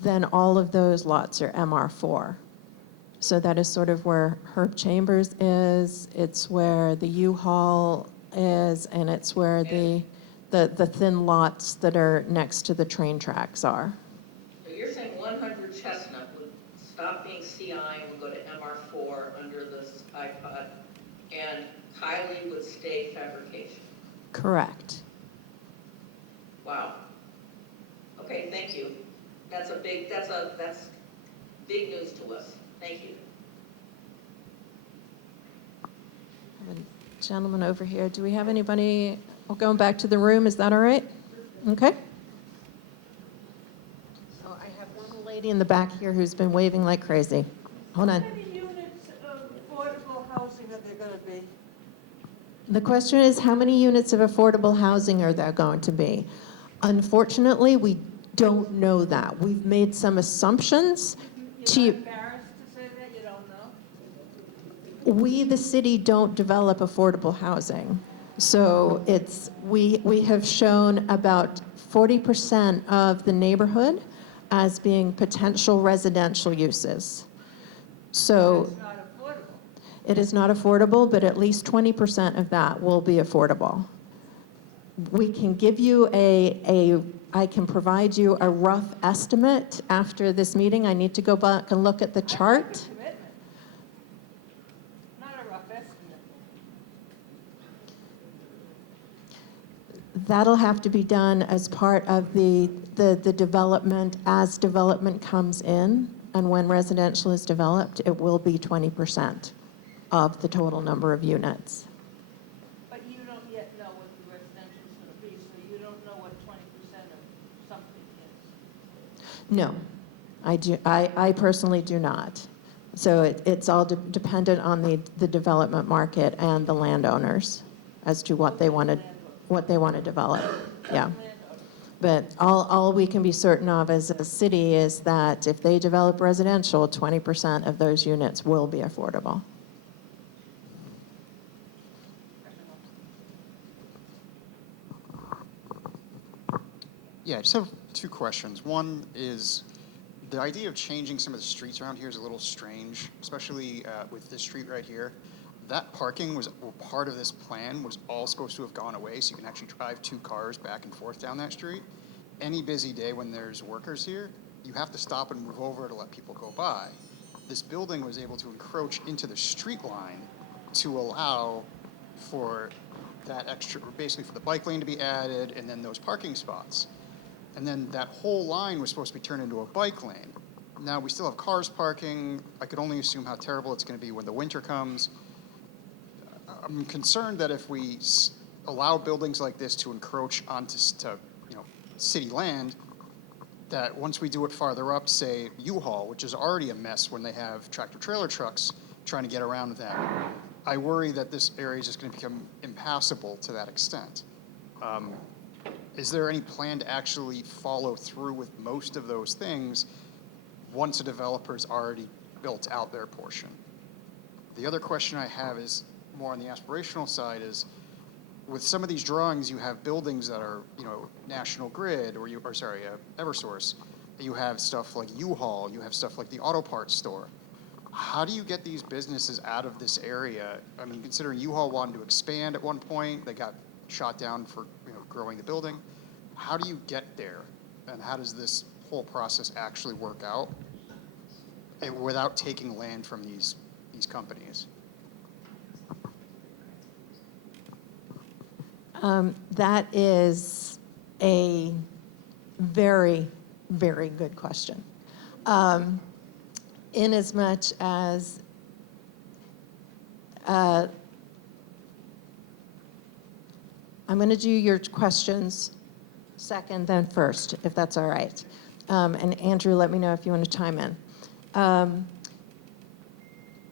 then all of those lots are MR4. So that is sort of where Herb Chambers is, it's where the U-Haul is, and it's where the thin lots that are next to the train tracks are. So you're saying 100 Chestnut would stop being CI and would go to MR4 under this iPod, and Kylie would stay fabrication? Correct. Wow. Okay, thank you. That's big news to us. Thank you. I have a gentleman over here. Do we have anybody? We're going back to the room. Is that all right? Okay. So I have one lady in the back here who's been waving like crazy. Hold on. How many units of affordable housing are there going to be? The question is, how many units of affordable housing are there going to be? Unfortunately, we don't know that. We've made some assumptions. You're not embarrassed to say that? You don't know? We, the city, don't develop affordable housing. So we have shown about 40% of the neighborhood as being potential residential uses. So It's not affordable. it is not affordable, but at least 20% of that will be affordable. We can give you I can provide you a rough estimate after this meeting. I need to go back and look at the chart. It's a commitment. Not a rough estimate. That'll have to be done as part of the development as development comes in, and when residential is developed, it will be 20% of the total number of units. But you don't yet know what the residential is going to be, so you don't know what 20% of something is. No, I personally do not. So it's all dependent on the development market and the landowners as to what they want to develop. Yeah. But all we can be certain of as a city is that if they develop residential, 20% of those units will be affordable. Yeah, I just have two questions. One is, the idea of changing some of the streets around here is a little strange, especially with this street right here. That parking was part of this plan, was all supposed to have gone away, so you can actually drive 2 cars back and forth down that street. Any busy day when there's workers here, you have to stop and move over to let people go by. This building was able to encroach into the street line to allow for that extra, basically for the bike lane to be added and then those parking spots. And then that whole line was supposed to be turned into a bike lane. Now we still have cars parking. I could only assume how terrible it's going to be when the winter comes. I'm concerned that if we allow buildings like this to encroach onto city land, that once we do it farther up, say U-Haul, which is already a mess when they have tractor trailer trucks trying to get around them, I worry that this area is just going to become impassable to that extent. Is there any plan to actually follow through with most of those things once a developer's already built out their portion? The other question I have is more on the aspirational side is, with some of these drawings, you have buildings that are, National Grid or Eversource. You have stuff like U-Haul. You have stuff like the auto parts store. How do you get these businesses out of this area? I mean, considering U-Haul wanted to expand at one point, they got shot down for growing the building. How do you get there, and how does this whole process actually work out without taking land from these companies? That is a very, very good question. In as much as I'm going to do your questions second, then first, if that's all right. And Andrew, let me know if you want to chime in.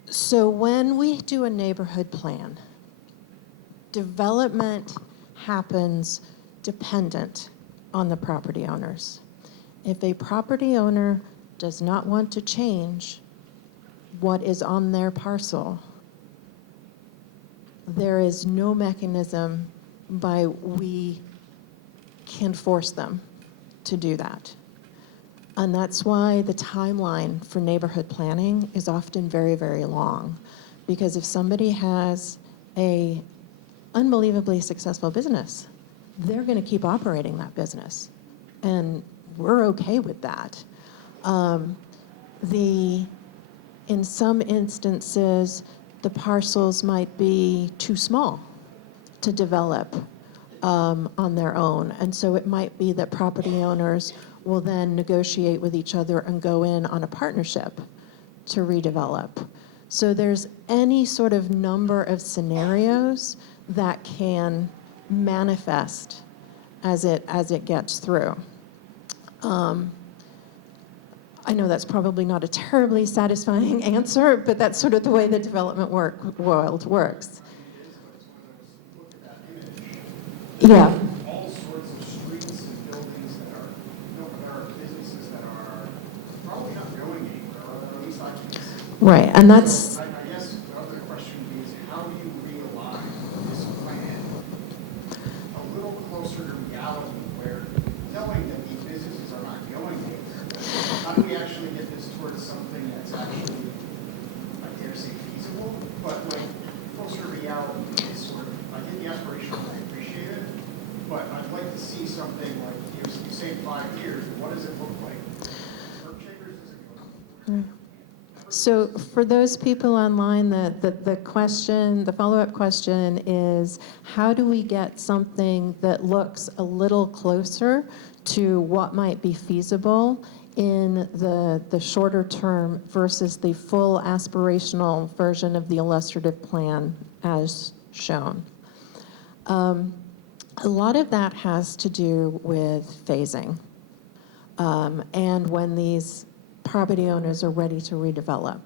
So when we do a neighborhood plan, development happens dependent on the property owners. If a property owner does not want to change what is on their parcel, there is no mechanism by we can force them to do that. And that's why the timeline for neighborhood planning is often very, very long. Because if somebody has a unbelievably successful business, they're going to keep operating that business. And we're okay with that. In some instances, the parcels might be too small to develop on their own. And so it might be that property owners will then negotiate with each other and go in on a partnership to redevelop. So there's any sort of number of scenarios that can manifest as it gets through. I know that's probably not a terribly satisfying answer, but that's sort of the way the development world works. Yeah. All sorts of streets and buildings that are built, there are businesses that are probably not going anywhere, or at least I can see. Right, and that's. So I guess the other question is, how do you realign this plan a little closer to reality, where knowing that these businesses are not going anywhere, how do we actually get this towards something that's actually, I dare say, feasible, but like closer to reality? Is sort of, I get the aspirational, I appreciate it, but I'd like to see something like, you say 5 years, what does it look like? Earth shakers, does it go? So for those people online, the follow-up question is, how do we get something that looks a little closer to what might be feasible in the shorter term versus the full aspirational version of the illustrative plan as shown? A lot of that has to do with phasing and when these property owners are ready to redevelop.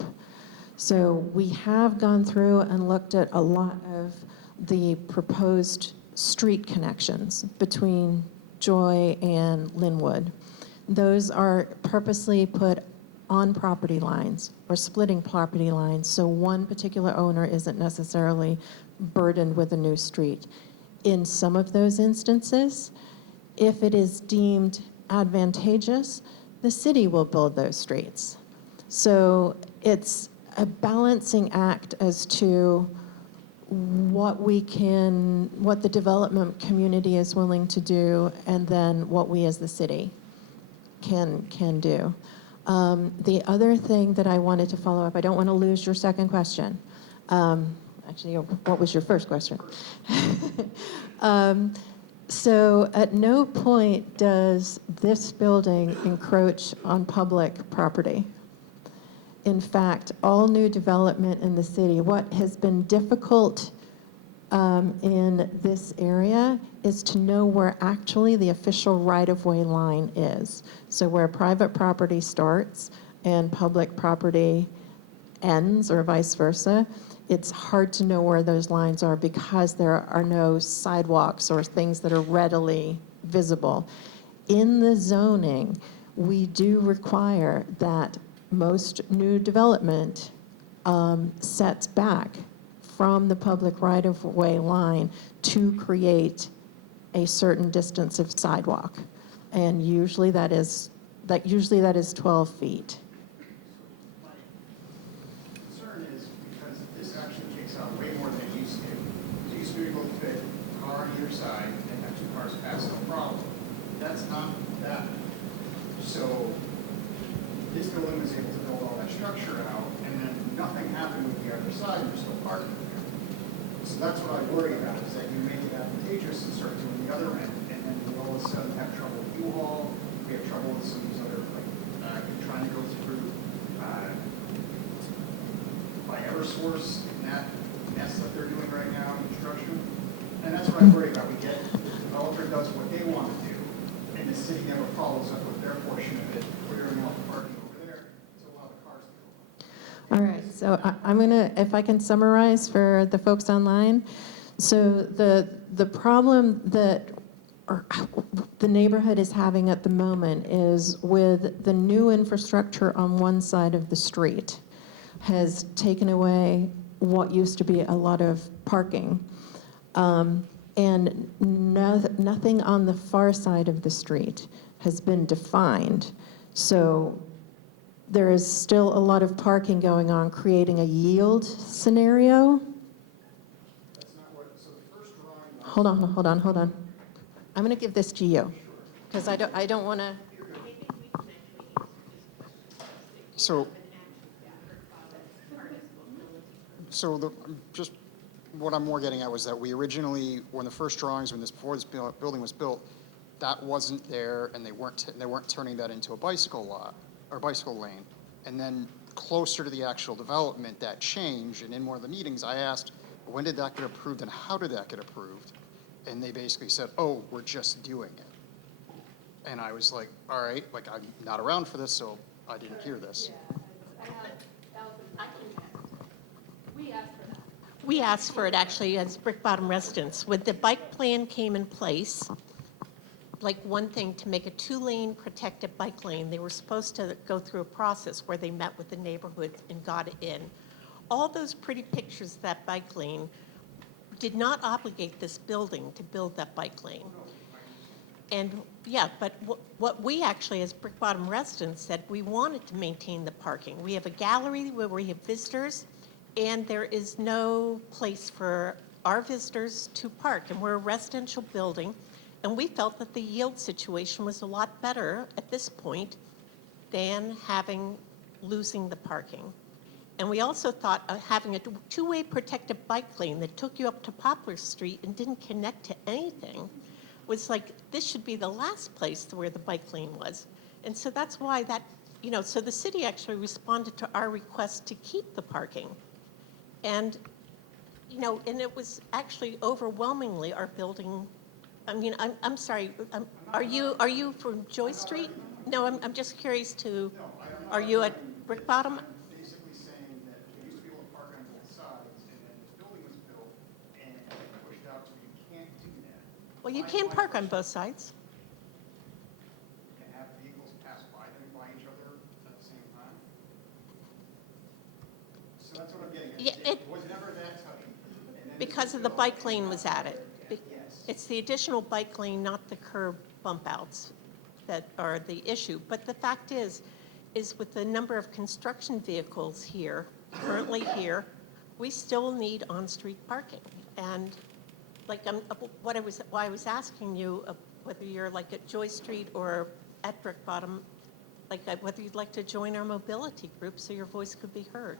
So we have gone through and looked at a lot of the proposed street connections between Joy and Linwood. Those are purposely put on property lines or splitting property lines, so one particular owner isn't necessarily burdened with a new street. In some of those instances, if it is deemed advantageous, the city will build those streets. So it's a balancing act as to what the development community is willing to do, and then what we as the city can do. The other thing that I wanted to follow up, I don't want to lose your second question. Actually, what was your first question? So at no point does this building encroach on public property. In fact, all new development in the city, what has been difficult in this area is to know where actually the official right-of-way line is. So where private property starts and public property ends, or vice versa, it's hard to know where those lines are because there are no sidewalks or things that are readily visible. In the zoning, we do require that most new development sets back from the public right-of-way line to create a certain distance of sidewalk. And usually that is 12 feet. Concern is because this actually kicks out way more than it used to. It used to be able to fit a car on either side and have two cars pass, no problem. That's not that. So this building was able to build all that structure out, and then nothing happened with the other side, and you're still parking there. So that's what I worry about, is that you make it advantageous and start doing the other end, and then we all of a sudden have trouble with U-Haul, we have trouble with some of these other, like, trying to go through, by Eversource and that mess that they're doing right now in construction. And that's what I worry about. We get, the developer does what they want to do, and the city never follows up with their portion of it, clearing out the parking over there to allow the cars to go. All right, so I'm gonna, if I can summarize for the folks online. So the problem that the neighborhood is having at the moment is with the new infrastructure on one side of the street has taken away what used to be a lot of parking. And nothing on the far side of the street has been defined. So there is still a lot of parking going on, creating a yield scenario. That's not what, so the first drawing. Hold on. I'm going to give this to you because I don't want to. So just what I'm more getting at was that we originally, when the first drawings, before this building was built, that wasn't there, and they weren't turning that into a bicycle lot or bicycle lane. And then closer to the actual development, that changed. And in one of the meetings, I asked, when did that get approved and how did that get approved? And they basically said, oh, we're just doing it. And I was like, all right, like I'm not around for this, so I didn't hear this. We asked for it actually as Brickbottom residents. When the bike plan came in place, like one thing, to make a 2-lane protected bike lane, they were supposed to go through a process where they met with the neighborhood and got it in. All those pretty pictures of that bike lane did not obligate this building to build that bike lane. And yeah, but what we actually as Brickbottom residents said, we wanted to maintain the parking. We have a gallery where we have visitors, and there is no place for our visitors to park. And we're a residential building, and we felt that the yield situation was a lot better at this point than losing the parking. And we also thought of having a 2-way protected bike lane that took you up to Poplar Street and didn't connect to anything was like, this should be the last place where the bike lane was. And so that's why so the city actually responded to our request to keep the parking. And, and it was actually overwhelmingly our building. I mean, I'm sorry, are you from Joy Street? No, I'm just curious are you at Brickbottom? Basically saying that we used to be able to park on both sides, and then this building was built and pushed out, so you can't do that. Well, you can park on both sides. And have vehicles pass by each other at the same time. So that's what I'm getting at. Yeah, It was never that tight. And then because of the bike lane was added. It's the additional bike lane, not the curb bump outs that are the issue. But the fact is with the number of construction vehicles here, currently here, we still need on-street parking. And like why I was asking you whether you're like at Joy Street or at Brickbottom, like whether you'd like to join our mobility group so your voice could be heard.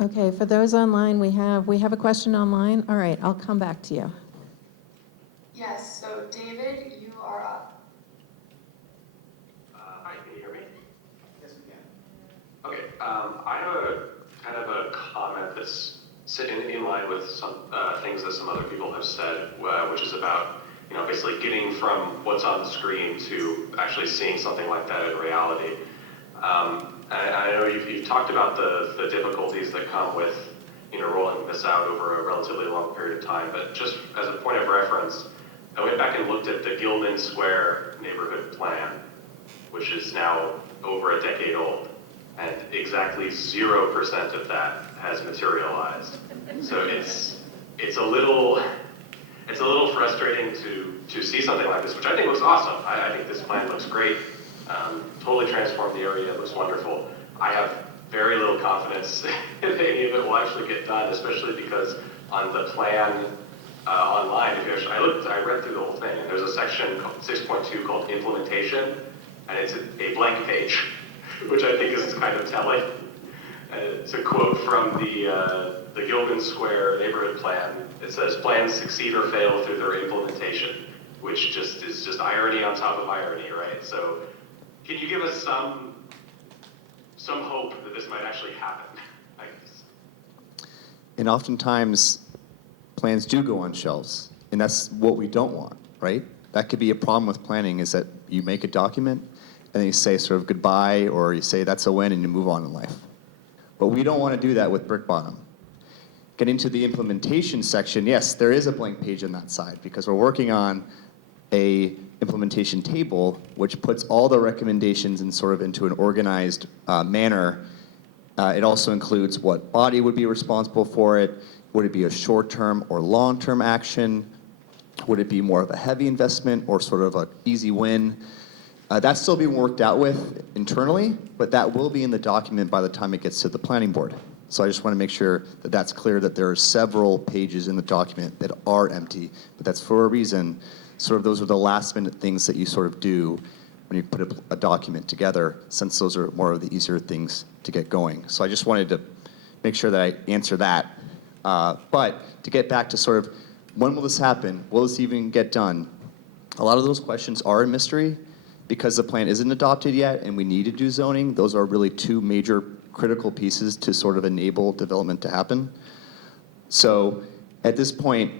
Okay, for those online, we have a question online. All right, I'll come back to you. Yes, so David, you are up. Hi, can you hear me? Yes, we can. Okay, I have a kind of a comment that's in line with some things that some other people have said, which is about, basically getting from what's on the screen to actually seeing something like that in reality. I know you've talked about the difficulties that come with, rolling this out over a relatively long period of time, but just as a point of reference, I went back and looked at the Gilman Square Neighborhood Plan, which is now over a decade old, and exactly 0% of that has materialized. So it's a little frustrating to see something like this, which I think looks awesome. I think this plan looks great. Totally transformed the area, it looks wonderful. I have very little confidence if any of it will actually get done, especially because on the plan online, I read through the whole thing, and there's a section 6.2 called implementation, and it's a blank page, which I think is kind of telling. It's a quote from the Gilman Square Neighborhood Plan. It says, "Plans succeed or fail through their implementation," which is just irony on top of irony, right? So can you give us some hope that this might actually happen, I guess? And oftentimes, plans do go on shelves, and that's what we don't want, right? That could be a problem with planning, is that you make a document, and then you say sort of goodbye, or you say that's a win, and you move on in life. But we don't want to do that with Brickbottom. Getting to the implementation section, yes, there is a blank page on that side, because we're working on a implementation table, which puts all the recommendations in sort of into an organized manner. It also includes what body would be responsible for it. Would it be a short-term or long-term action? Would it be more of a heavy investment or sort of an easy win? That's still being worked out with internally, but that will be in the document by the time it gets to the planning board. So I just want to make sure that that's clear, that there are several pages in the document that are empty, but that's for a reason. Sort of those are the last minute things that you sort of do when you put a document together, since those are more of the easier things to get going. So I just wanted to make sure that I answer that. But to get back to sort of, when will this happen? Will this even get done? A lot of those questions are a mystery because the plan isn't adopted yet and we need to do zoning. Those are really two major critical pieces to sort of enable development to happen. So at this point,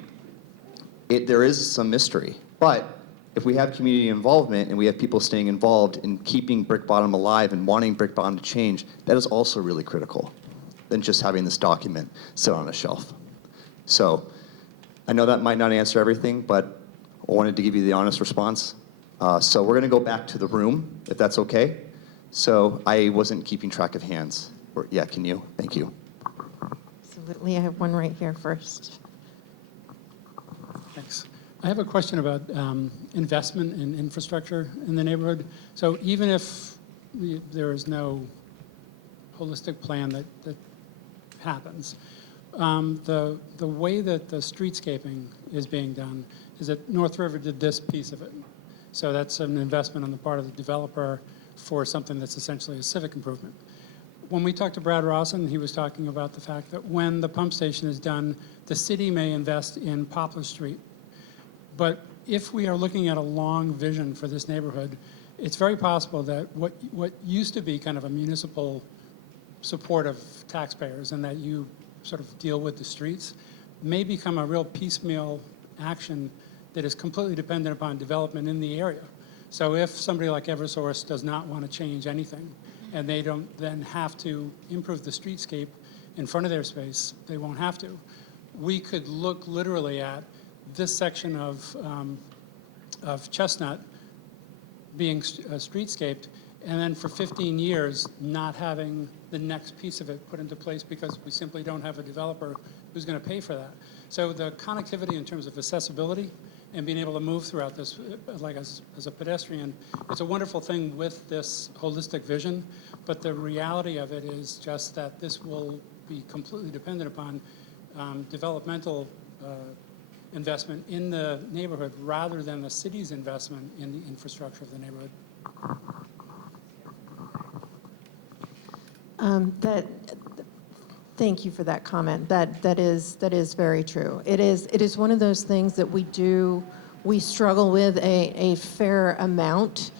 there is some mystery. But if we have community involvement and we have people staying involved in keeping Brickbottom alive and wanting Brickbottom to change, that is also really critical than just having this document sit on a shelf. So I know that might not answer everything, but I wanted to give you the honest response. So we're going to go back to the room, if that's okay. So I wasn't keeping track of hands. Yeah, can you? Thank you. Absolutely. I have one right here first. Thanks. I have a question about investment in infrastructure in the neighborhood. So even if there is no holistic plan that happens, the way that the streetscaping is being done is that North River did this piece of it. So that's an investment on the part of the developer for something that's essentially a civic improvement. When we talked to Brad Rawson, he was talking about the fact that when the pump station is done, the city may invest in Poplar Street. But if we are looking at a long vision for this neighborhood, it's very possible that what used to be kind of a municipal support of taxpayers and that you sort of deal with the streets may become a real piecemeal action that is completely dependent upon development in the area. So if somebody like Eversource does not want to change anything and they don't then have to improve the streetscape in front of their space, they won't have to. We could look literally at this section of Chestnut being streetscaped, and then for 15 years not having the next piece of it put into place because we simply don't have a developer who's going to pay for that. So the connectivity in terms of accessibility and being able to move throughout this, like as a pedestrian, it's a wonderful thing with this holistic vision, but the reality of it is just that this will be completely dependent upon developmental investment in the neighborhood rather than the city's investment in the infrastructure of the neighborhood. Thank you for that comment. That is very true. It is one of those things that we struggle with a fair amount,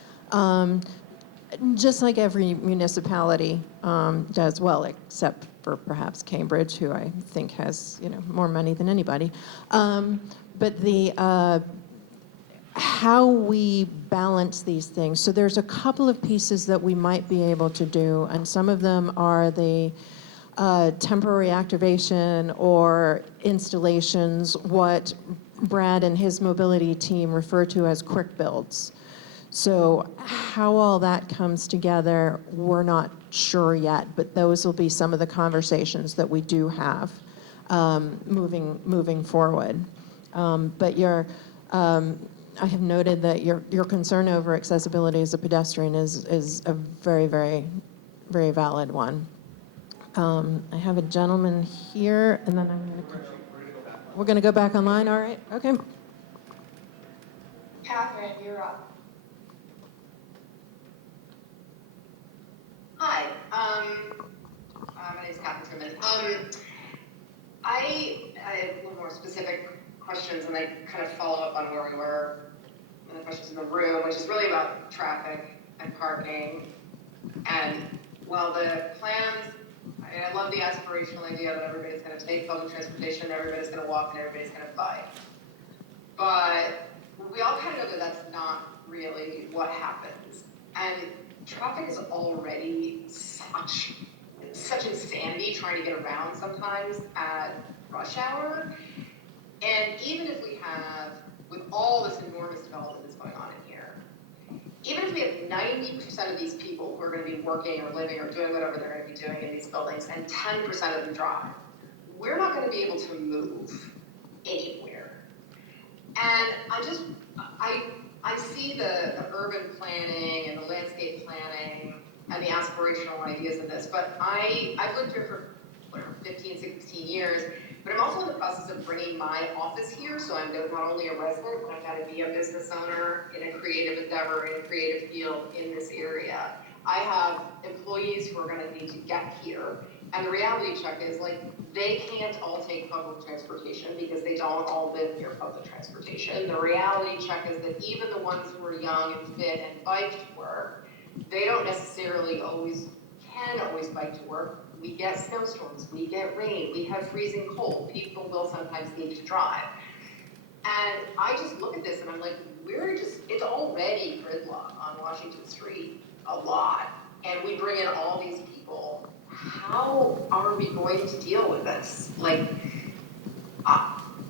just like every municipality does. Well, except for perhaps Cambridge, who I think has more money than anybody. But the how we balance these things. So there's a couple of pieces that we might be able to do, and some of them are the temporary activation or installations, what Brad and his mobility team refer to as quick builds. So how all that comes together, we're not sure yet, but those will be some of the conversations that we do have moving forward. But I have noted that your concern over accessibility as a pedestrian is a very, very, very valid one. I have a gentleman here, and then we're going to go back online. All right. Okay. Catherine, you're up. Hi. My name is Catherine Truman. I have a little more specific questions, and they kind of follow up on where we were in the questions in the room, which is really about traffic and parking. And while the plans, I love the aspirational idea that everybody's going to take public transportation, everybody's going to walk, and everybody's going to bike. But we all kind of know that that's not really what happens. And traffic is already such insanity trying to get around sometimes at rush hour. And even if we have, with all this enormous development that's going on in here, even if we have 90% of these people who are going to be working or living or doing whatever they're going to be doing in these buildings, and 10% of them drive, we're not going to be able to move anywhere. And I see the urban planning and the landscape planning and the aspirational ideas of this, but I've lived here for 15, 16 years, but I'm also in the process of bringing my office here, so I'm not only a resident, but I've got to be a business owner in a creative endeavor, in a creative field in this area. I have employees who are going to need to get here, and the reality check is, they can't all take public transportation because they don't all live near public transportation. The reality check is that even the ones who are young and fit and bike to work, they don't necessarily can always bike to work. We get snowstorms, we get rain, we have freezing cold. People will sometimes need to drive. And I just look at this and I'm like, it's already gridlock on Washington Street, a lot. And we bring in all these people. How are we going to deal with this?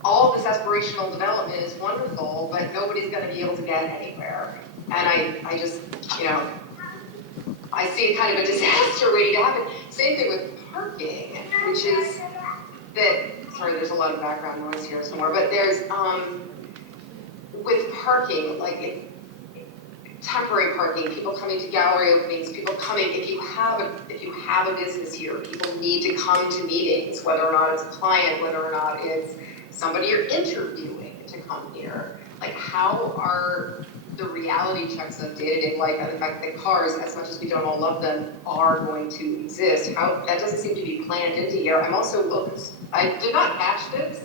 All this aspirational development is wonderful, but nobody's going to be able to get anywhere. And I just, I see kind of a disaster waiting to happen. Same thing with parking, which is that, sorry, there's a lot of background noise here somewhere, but there's, with parking, temporary parking, people coming to gallery openings, people coming, if you have a business here, people need to come to meetings, whether or not it's a client, whether or not it's somebody you're interviewing to come here. How are the reality checks of day-to-day life and the fact that cars, as much as we don't all love them, are going to exist? That doesn't seem to be planned into here. I'm also, I did not catch this,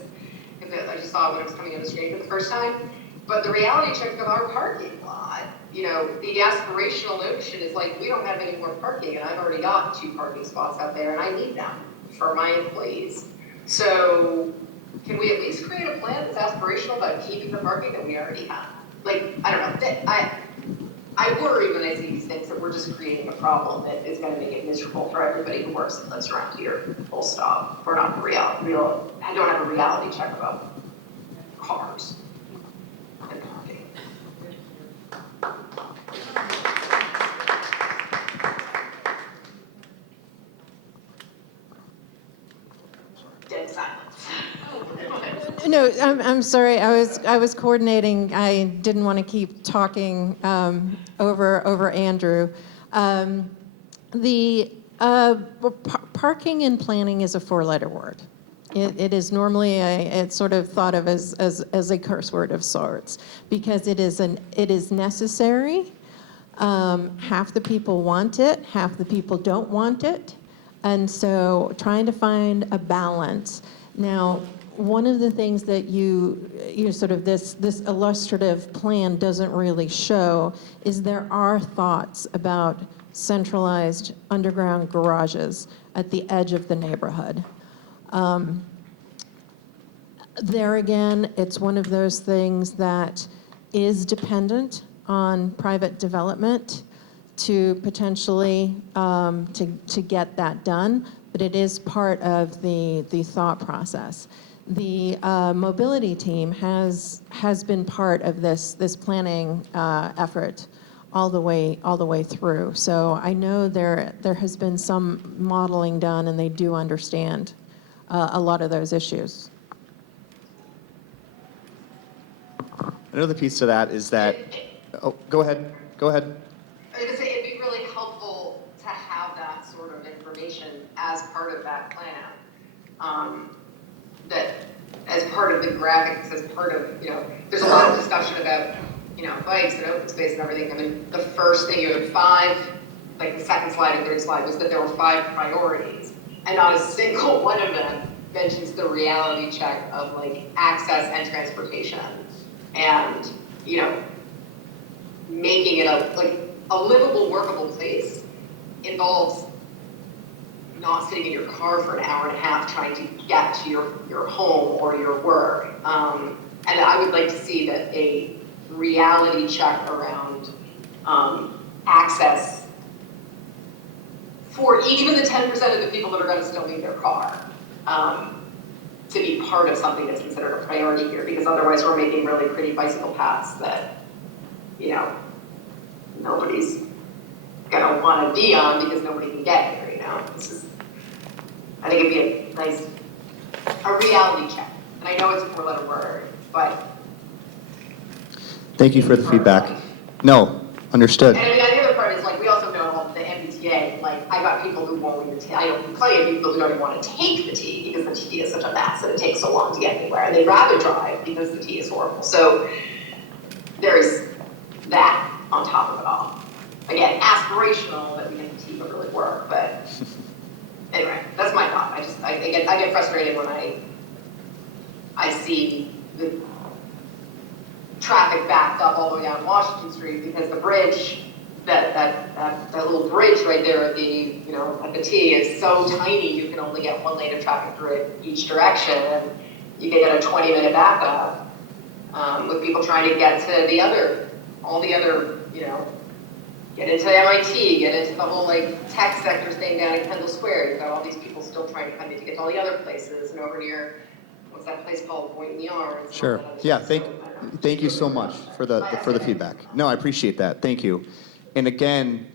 because I just saw it when it was coming on the screen for the first time, but the reality check of our parking lot, the aspirational notion is we don't have any more parking, and I've already got 2 parking spots out there, and I need them for my employees. So can we at least create a plan that's aspirational about keeping the parking that we already have? I don't know. I worry when I see these things that we're just creating a problem that is going to make it miserable for everybody who works and lives around here. Full stop. We're not I don't have a reality check about cars and parking. No, I'm sorry. I was coordinating. I didn't want to keep talking over Andrew. Parking and planning is a four-letter word. It is normally it's sort of thought of as a curse word of sorts because it is necessary. Half the people want it, half the people don't want it, and so trying to find a balance. Now, one of the things that you sort of this illustrative plan doesn't really show is there are thoughts about centralized underground garages at the edge of the neighborhood. There again, it's one of those things that is dependent on private development to potentially to get that done, but it is part of the thought process. The mobility team has been part of this planning effort all the way through. So I know there has been some modeling done, and they do understand a lot of those issues. Another piece to that is that, oh, go ahead. I was gonna say, it'd be really helpful to have that sort of information as part of that plan. That as part of the graphics, as part of, there's a lot of discussion about, bikes and open space and everything. I mean, the first thing you had 5, like the second slide and third slide, was that there were 5 priorities, and not a single one of them mentions the reality check of like access and transportation. And, making it a livable, workable place involves not sitting in your car for an hour and a half trying to get to your home or your work. And I would like to see that a reality check around access for even the 10% of the people that are going to still need their car. To be part of something that's considered a priority here, because otherwise we're making really pretty bicycle paths that, nobody's gonna want to be on because nobody can get here, I think it'd be a reality check. And I know it's a 4-letter word, but. Thank you for the feedback. No, understood. And I mean, the other part is we also know the MBTA, I got people who won't even take, I know plenty of people who don't even want to take the T because the T is such a mess and it takes so long to get anywhere, and they'd rather drive because the T is horrible. So there's that on top of it all. Again, aspirational that we think the T would really work, but anyway, that's my thought. I get frustrated when I see the traffic backed up all the way down Washington Street because the bridge, that little bridge right there at the T is so tiny you can only get 1 lane of traffic through it each direction, and you can get a 20-minute backup with people trying to get to all the other, get into MIT, get into the whole tech sector staying down in Kendall Square. You've got all these people still trying to come in to get to all the other places, and over near, what's that place called, Boynton Yards. Sure. Yeah. Thank you so much for the feedback. No, I appreciate that. Thank you. And again,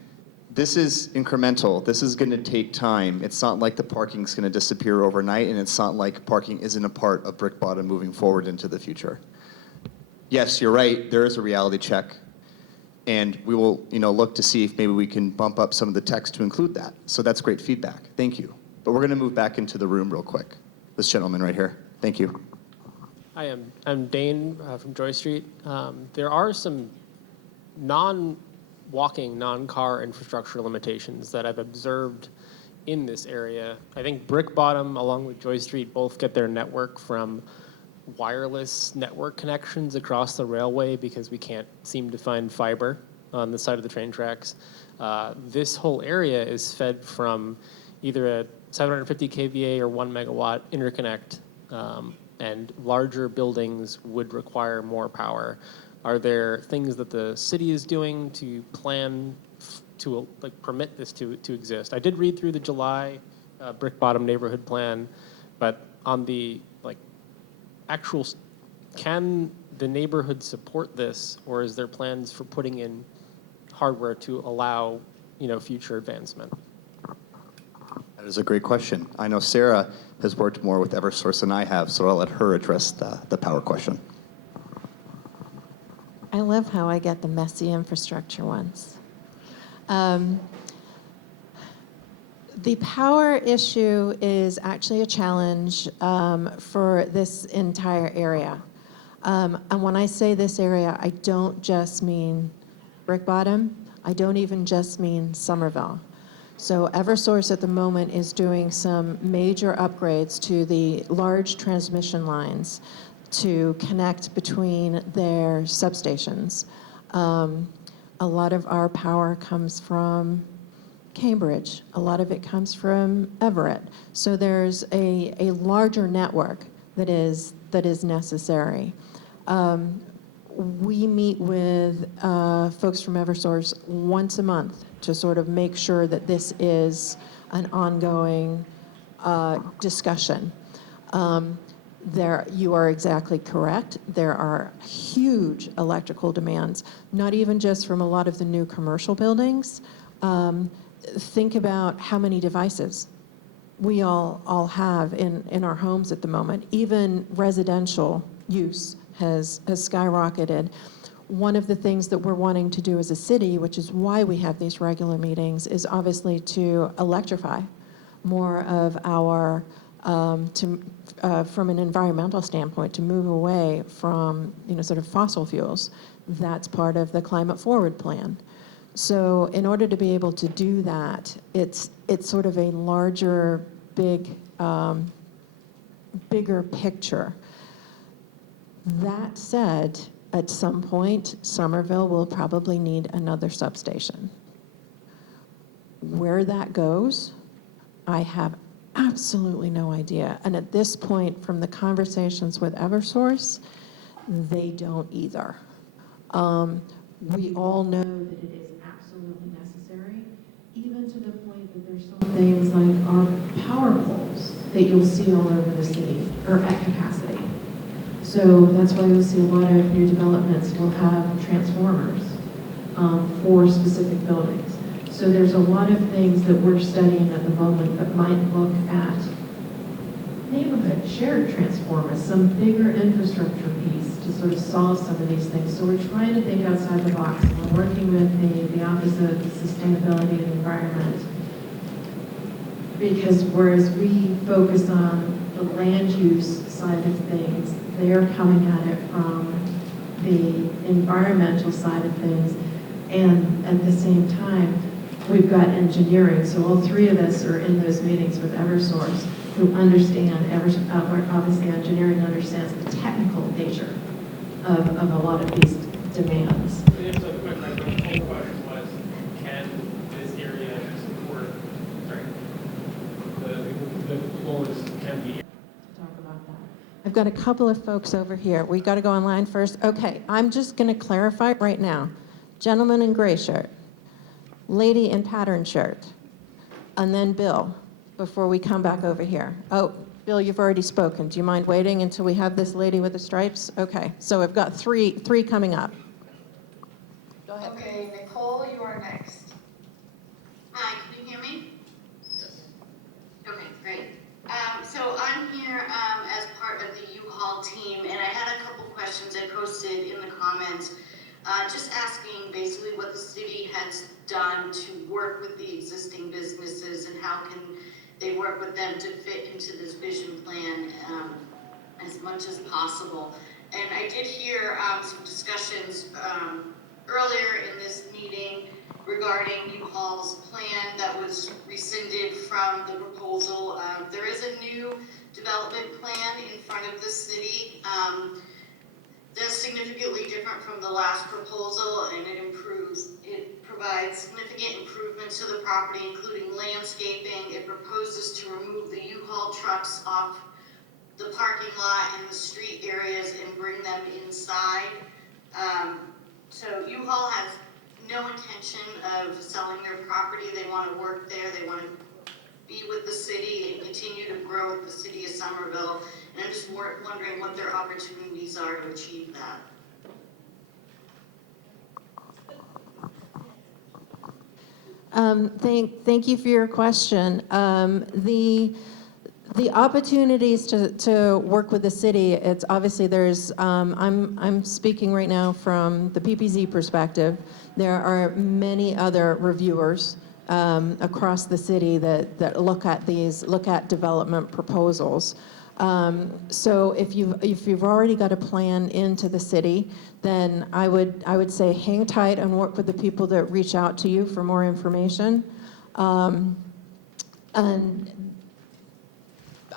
this is incremental. This is going to take time. It's not like the parking's going to disappear overnight, and it's not like parking isn't a part of Brickbottom moving forward into the future. Yes, you're right. There is a reality check, and we will, look to see if maybe we can bump up some of the text to include that. So that's great feedback. Thank you. But we're going to move back into the room real quick. This gentleman right here. Thank you. Hi, I'm Dane from Joy Street. There are some non-walking, non-car infrastructure limitations that I've observed in this area. I think Brickbottom, along with Joy Street, both get their network from wireless network connections across the railway because we can't seem to find fiber on the side of the train tracks. This whole area is fed from either a 750 kVA or 1 megawatt interconnect, and larger buildings would require more power. Are there things that the city is doing to plan to permit this to exist? I did read through the July Brickbottom Neighborhood Plan, but on the actual, can the neighborhood support this, or is there plans for putting in hardware to allow future advancement? That That is a great question. I know Sarah has worked more with Eversource than I have, so I'll let her address the power question. I love how I get the messy infrastructure ones. The power issue is actually a challenge for this entire area. And when I say this area, I don't just mean Brickbottom. I don't even just mean Somerville. So Eversource at the moment is doing some major upgrades to the large transmission lines to connect between their substations. A lot of our power comes from Cambridge. A lot of it comes from Everett. So there's a larger network that is necessary. We meet with folks from Eversource once a month to sort of make sure that this is an ongoing discussion. You are exactly correct. There are huge electrical demands, not even just from a lot of the new commercial buildings. Think about how many devices we all have in our homes at the moment. Even residential use has skyrocketed. One of the things that we're wanting to do as a city, which is why we have these regular meetings, is obviously to electrify more of our, from an environmental standpoint, to move away from sort of fossil fuels. That's part of the Climate Forward Plan. So in order to be able to do that, it's sort of a larger, bigger picture. That said, at some point, Somerville will probably need another substation. Where that goes, I have absolutely no idea. And at this point, from the conversations with Eversource, they don't either. We all know that it is absolutely necessary, even to the point that there's some things like our power poles that you'll see all over the city are at capacity. So that's why you'll see a lot of new developments will have transformers for specific buildings. So there's a lot of things that we're studying at the moment that might look at neighborhood shared transformers, some bigger infrastructure piece to sort of solve some of these things. So we're trying to think outside the box. We're working with the Office of Sustainability and Environment, because whereas we focus on the land use side of things, they're coming at it from the environmental side of things. And at the same time, we've got engineering. So all three of us are in those meetings with Eversource, who understand, obviously engineering understands the technical nature of a lot of these demands. So the quick question was, can this area support, the goal can be. Talk about that. I've got a couple of folks over here. We got to go online first. Okay, I'm just going to clarify right now. Gentleman in gray shirt, lady in pattern shirt, and then Bill, before we come back over here. Oh, Bill, you've already spoken. Do you mind waiting until we have this lady with the stripes? Okay, so I've got three coming up. Go ahead. Okay, Nicole, you are next. Hi, can you hear me? Yes. Okay, great. So I'm here as part of the U-Haul team, and I had a couple questions I posted in the comments, just asking basically what the city has done to work with the existing businesses and how can they work with them to fit into this vision plan as much as possible. And I did hear some discussions earlier in this meeting regarding U-Haul's plan that was rescinded from the proposal. There is a new development plan in front of the city that's significantly different from the last proposal, and it provides significant improvements to the property, including landscaping. It proposes to remove the U-Haul trucks off the parking lot and the street areas and bring them inside. So U-Haul has no intention of selling their property. They want to work there. They want to be with the city and continue to grow with the city of Somerville. And I'm just wondering what their opportunities are to achieve that. Thank you for your question. The opportunities to work with the city, it's obviously I'm speaking right now from the PPZ perspective. There are many other reviewers across the city that look at development proposals. So if you've already got a plan into the city, then I would say hang tight and work with the people that reach out to you for more information. And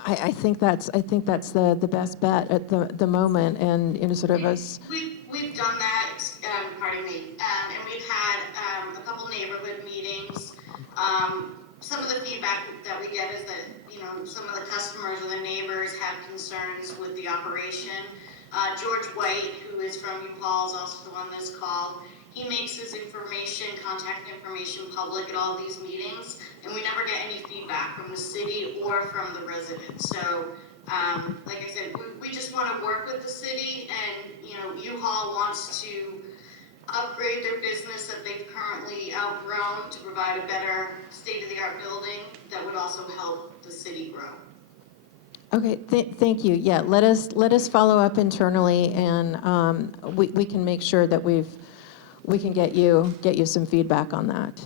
I think that's the best bet at the moment, and sort of as We've done that, pardon me, and we've had a couple neighborhood meetings. Some of the feedback that we get is that, some of the customers or the neighbors have concerns with the operation. George White, who is from U-Haul, is also on this call. He makes his contact information public at all these meetings, and we never get any feedback from the city or from the residents. So, like I said, we just want to work with the city, and, U-Haul wants to upgrade their business that they've currently outgrown to provide a better state-of-the-art building that would also help the city grow. okay. Thank you. Yeah, let us follow up internally, and we can make sure that we can get you some feedback on that.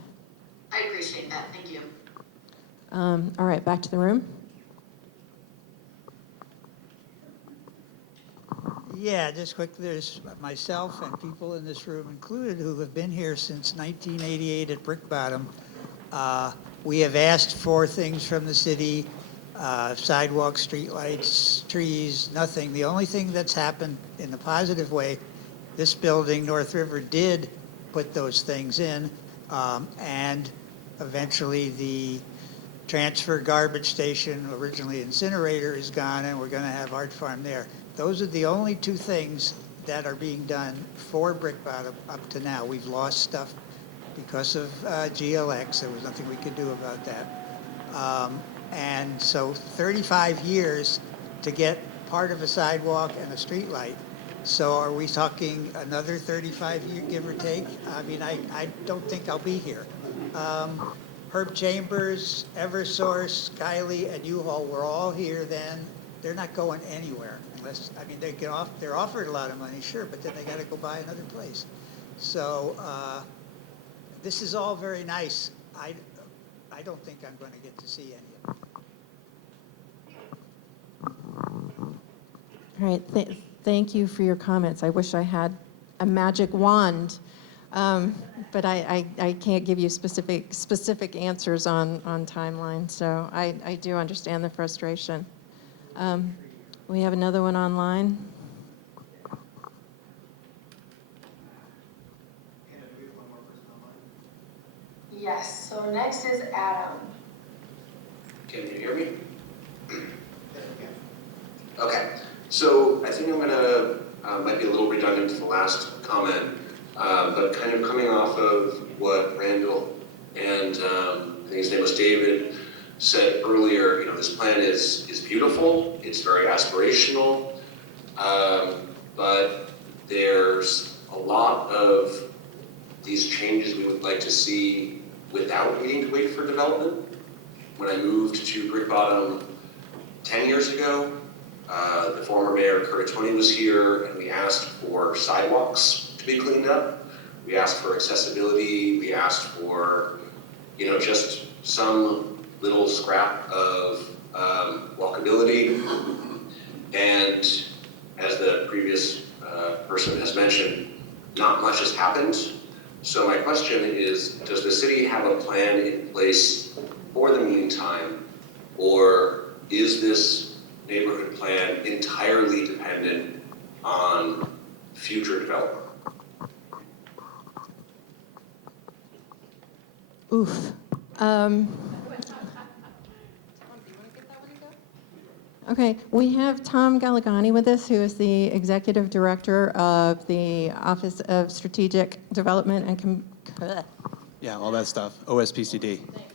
I appreciate that. Thank you. All right, back to the room. Yeah, just quickly, there's myself and people in this room included who have been here since 1988 at Brickbottom. We have asked for things from the city, sidewalks, streetlights, trees, nothing. The only thing that's happened in a positive way, this building, North River, did put those things in, and eventually the transfer garbage station, originally incinerator, is gone, and we're going to have Art Farm there. Those are the only two things that are being done for Brickbottom up to now. We've lost stuff because of GLX. There was nothing we could do about that. And so 35 years to get part of a sidewalk and a street light. So are we talking another 35 years, give or take? I mean, I don't think I'll be here. Herb Chambers, Eversource, Kiley, and U-Haul were all here then. They're not going anywhere unless, I mean, they're offered a lot of money, sure, but then they got to go buy another place. So this is all very nice. I don't think I'm going to get to see any of it. All right, thank you for your comments. I wish I had a magic wand, but I can't give you specific answers on timeline. So I do understand the frustration. We have another one online. Yes, so next is Adam. Can you hear me? Okay, so I think I'm gonna, might be a little redundant to the last comment, but kind of coming off of what Randall and I think his name was David said earlier, this plan is beautiful, it's very aspirational, but there's a lot of these changes we would like to see without needing to wait for development. When I moved to Brickbottom 10 years ago, the former mayor Curratoni was here, and we asked for sidewalks to be cleaned up. We asked for accessibility. We asked for, just some little scrap of walkability. And as the previous person has mentioned, not much has happened. So my question is, does the city have a plan in place for the meantime, or is this neighborhood plan entirely dependent on future development? Oof. Okay, we have Tom Galligani with us, who is the Executive Director of the Office of Strategic Development and Yeah, all that stuff, OSPCD. Thank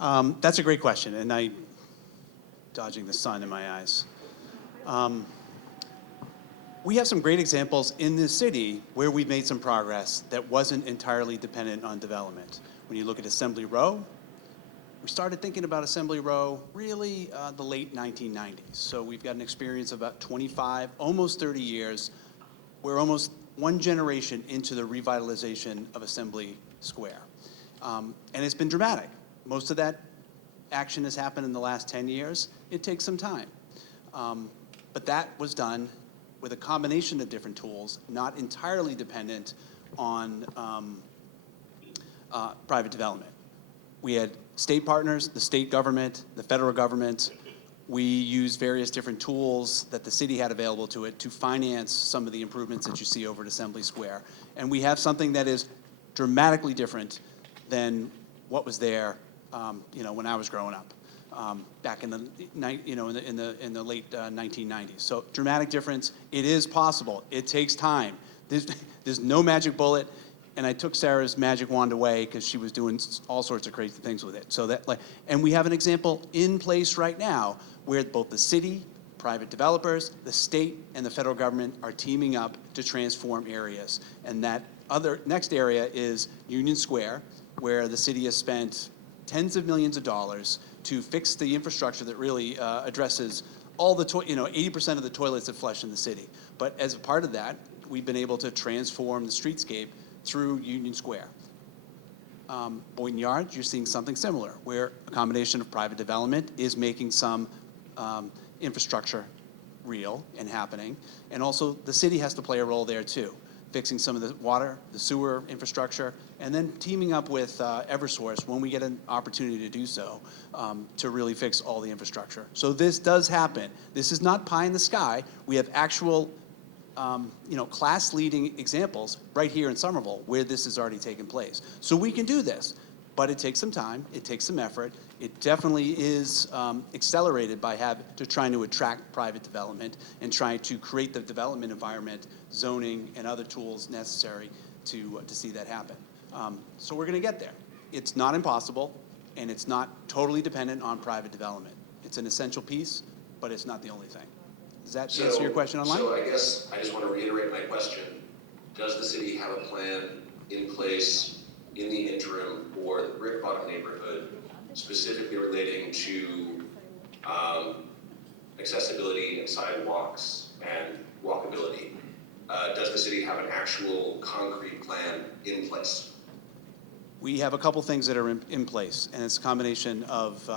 you. That's a great question, and dodging the sun in my eyes. We have some great examples in this city where we've made some progress that wasn't entirely dependent on development. When you look at Assembly Row, we started thinking about Assembly Row really the late 1990s. So we've got an experience of about 25, almost 30 years. We're almost one generation into the revitalization of Assembly Square. And it's been dramatic. Most of that action has happened in the last 10 years. It takes some time. But that was done with a combination of different tools, not entirely dependent on private development. We had state partners, the state government, the federal government. We used various different tools that the city had available to it to finance some of the improvements that you see over at Assembly Square. And we have something that is dramatically different than what was there, when I was growing up, back in the late 1990s. So dramatic difference. It is possible. It takes time. There's no magic bullet. And I took Sarah's magic wand away because she was doing all sorts of crazy things with it. So that, and we have an example in place right now where both the city, private developers, the state, and the federal government are teaming up to transform areas. And that next area is Union Square, where the city has spent tens of millions of dollars to fix the infrastructure that really addresses all the 80% of the toilets that flush in the city. But as a part of that, we've been able to transform the streetscape through Union Square. Boynton Yards, you're seeing something similar, where a combination of private development is making some infrastructure real and happening, and also the city has to play a role there too, fixing some of the water, the sewer infrastructure, and then teaming up with Eversource when we get an opportunity to do so, to really fix all the infrastructure. So this does happen. This is not pie in the sky. We have actual class-leading examples right here in Somerville where this has already taken place. So we can do this, but it takes some time, it takes some effort. It definitely is accelerated by trying to attract private development and trying to create the development environment, zoning, and other tools necessary to see that happen. So we're going to get there. It's not impossible, and it's not totally dependent on private development. It's an essential piece, but it's not the only thing. Does that answer your question online? So I guess I just want to reiterate my question. Does the city have a plan in place in the interim for the Brickbottom neighborhood, specifically relating to accessibility and sidewalks and walkability? Does the city have an actual concrete plan in place? We have a couple things that are in place, and it's a combination of